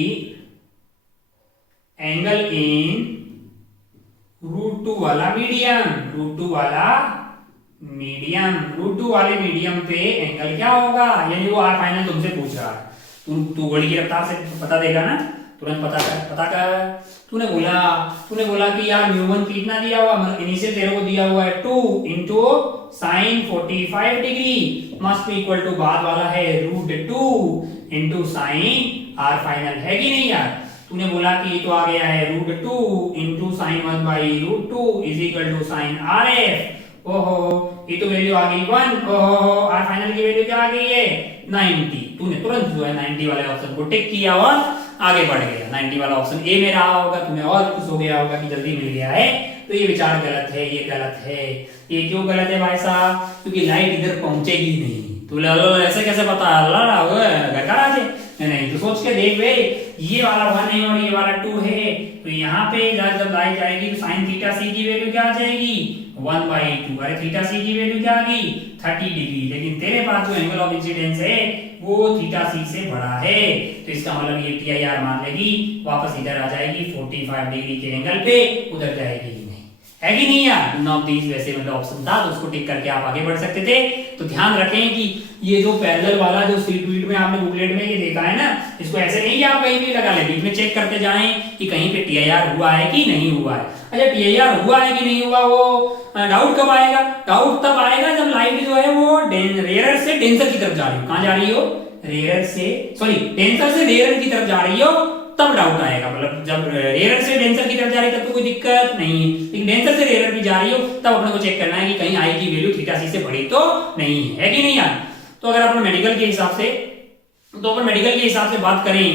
एंगल इन √2 वाला मीडियम, √2 वाला √2 वाले मीडियम पे एंगल क्या होगा, यानी वो आर फाइनल तुमसे पूछ रहा है। तू घड़ी की रफ्तार से पता देगा ना, तुरंत पता कर। तूने बोला कि यार म्यू1 कितना दिया हुआ, इनिशियल तेरे को दिया हुआ है 2 into sine 45 degree must be equal to बाद वाला है √2 इंटू साइन आर फाइनल, है कि नहीं यार। तूने बोला कि तो आ गया है √2 into sine 1/√2 is equal to sine r f. ओहो, ये तो वैल्यू आ गई 1। ओहो, आर फाइनल की वैल्यू क्या आ गई है 90। तूने तुरंत जो है 90 वाले ऑप्शन को टिक किया और आगे बढ़ गया। 90 वाला ऑप्शन ए में रहा होगा, तुम्हें और खुश हो गया होगा कि जल्दी मिल गया है। तो ये विचार गलत है, ये गलत है। ये क्यों गलत है भाई साहब, क्योंकि लाइट इधर पहुंचेगी नहीं। तो ऐसे कैसे पता घर का राज है, नहीं तो सोच के देख बे, ये वाला 1 है और ये वाला 2 है, तो यहाँ पे जब लाइट जाएगी तो साइन थीटा सी की वैल्यू क्या आ जाएगी 1/2। अरे थीटा सी की वैल्यू क्या आ गई 30 डिग्री, लेकिन तेरे पास जो एंगल ऑफ इंसिडेंस है वो थीटा सी से बड़ा है, तो इसका मतलब ये TIR मान लेगी, वापस इधर आ जाएगी 45 डिग्री के एंगल पे, उधर जाएगी नहीं, है कि नहीं यार। नॉन ऑफ दीज वैसे मतलब ऑप्शन था, तो उसको टिक करके आप आगे बढ़ सकते थे। तो ध्यान रखें कि ये जो पैरेलल वाला जो सीट वीट में आपने बुकलेट में ये देखा है ना, इसको ऐसे नहीं आप कहीं भी लगा ले, बीच में चेक करते जाएं कि कहीं पे TIR हुआ है कि नहीं हुआ है। अच्छा, TIR हुआ है कि नहीं हुआ, वो डाउट कब आएगा, डाउट तब आएगा जब लाइट जो है वो रेयर से डेंसर की तरफ जा रही हो। कहां जा रही हो, डेंसर से रेयर की तरफ जा रही हो, तब डाउट आएगा। मतलब जब रेयर से डेंसर की तरफ जा रही है तब तो कोई दिक्कत नहीं है, लेकिन डेंसर से रेयर भी जा रही हो तब अपने को चेक करना है कि कहीं आई की वैल्यू थीटा सी से बड़ी तो नहीं है कि नहीं यार। तो अगर अपन मेडिकल के हिसाब से बात करें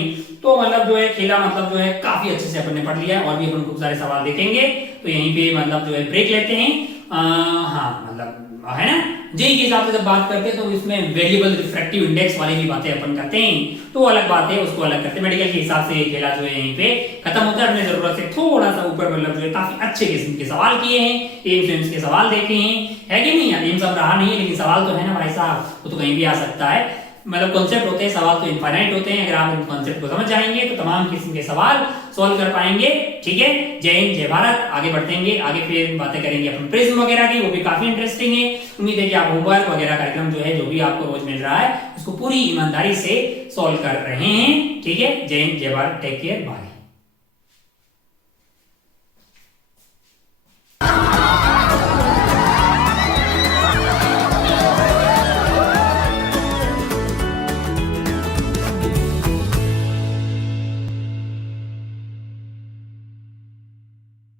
तो मतलब जो है खेला मतलब जो है काफी अच्छे से अपन ने पढ़ लिया है, और भी अपन खूब सारे सवाल देखेंगे। तो यहीं पे मतलब जो है ब्रेक लेते हैं। हाँ मतलब है ना, जेई के हिसाब से जब बात करते हैं तो इसमें वेरिएबल रिफ्रैक्टिव इंडेक्स वाली भी बातें अपन करते हैं, तो अलग बात है, उसको अलग करते हैं। मेडिकल के हिसाब से खेला जो है यहीं पे खत्म होता है। अपने जरूरत से थोड़ा सा ऊपर मतलब जो है काफी अच्छे किस्म के सवाल किए हैं, एम्स के सवाल देखे हैं, है कि नहीं यार। एम्स अब रहा नहीं है, लेकिन सवाल तो है ना भाई साहब, वो तो कहीं भी आ सकता है। मतलब कॉन्सेप्ट होते हैं, सवाल तो इनफाइनाइट होते हैं। अगर आप इन कॉन्सेप्ट को समझ जाएंगे तो तमाम किस्म के सवाल सॉल्व कर पाएंगे। ठीक है, जय हिंद जय भारत। आगे बढ़तेंगे, आगे फिर बातें करेंगे अपन प्रिज्म वगैरह की, वो भी काफी इंटरेस्टिंग है। उम्मीद है कि आप होमवर्क वगैरह कार्यक्रम जो है जो भी आपको रोज मिल रहा है उसको पूरी ईमानदारी से सॉल्व कर रहे हैं। ठीक है, जय हिंद जय भारत, टेक केयर, बाय।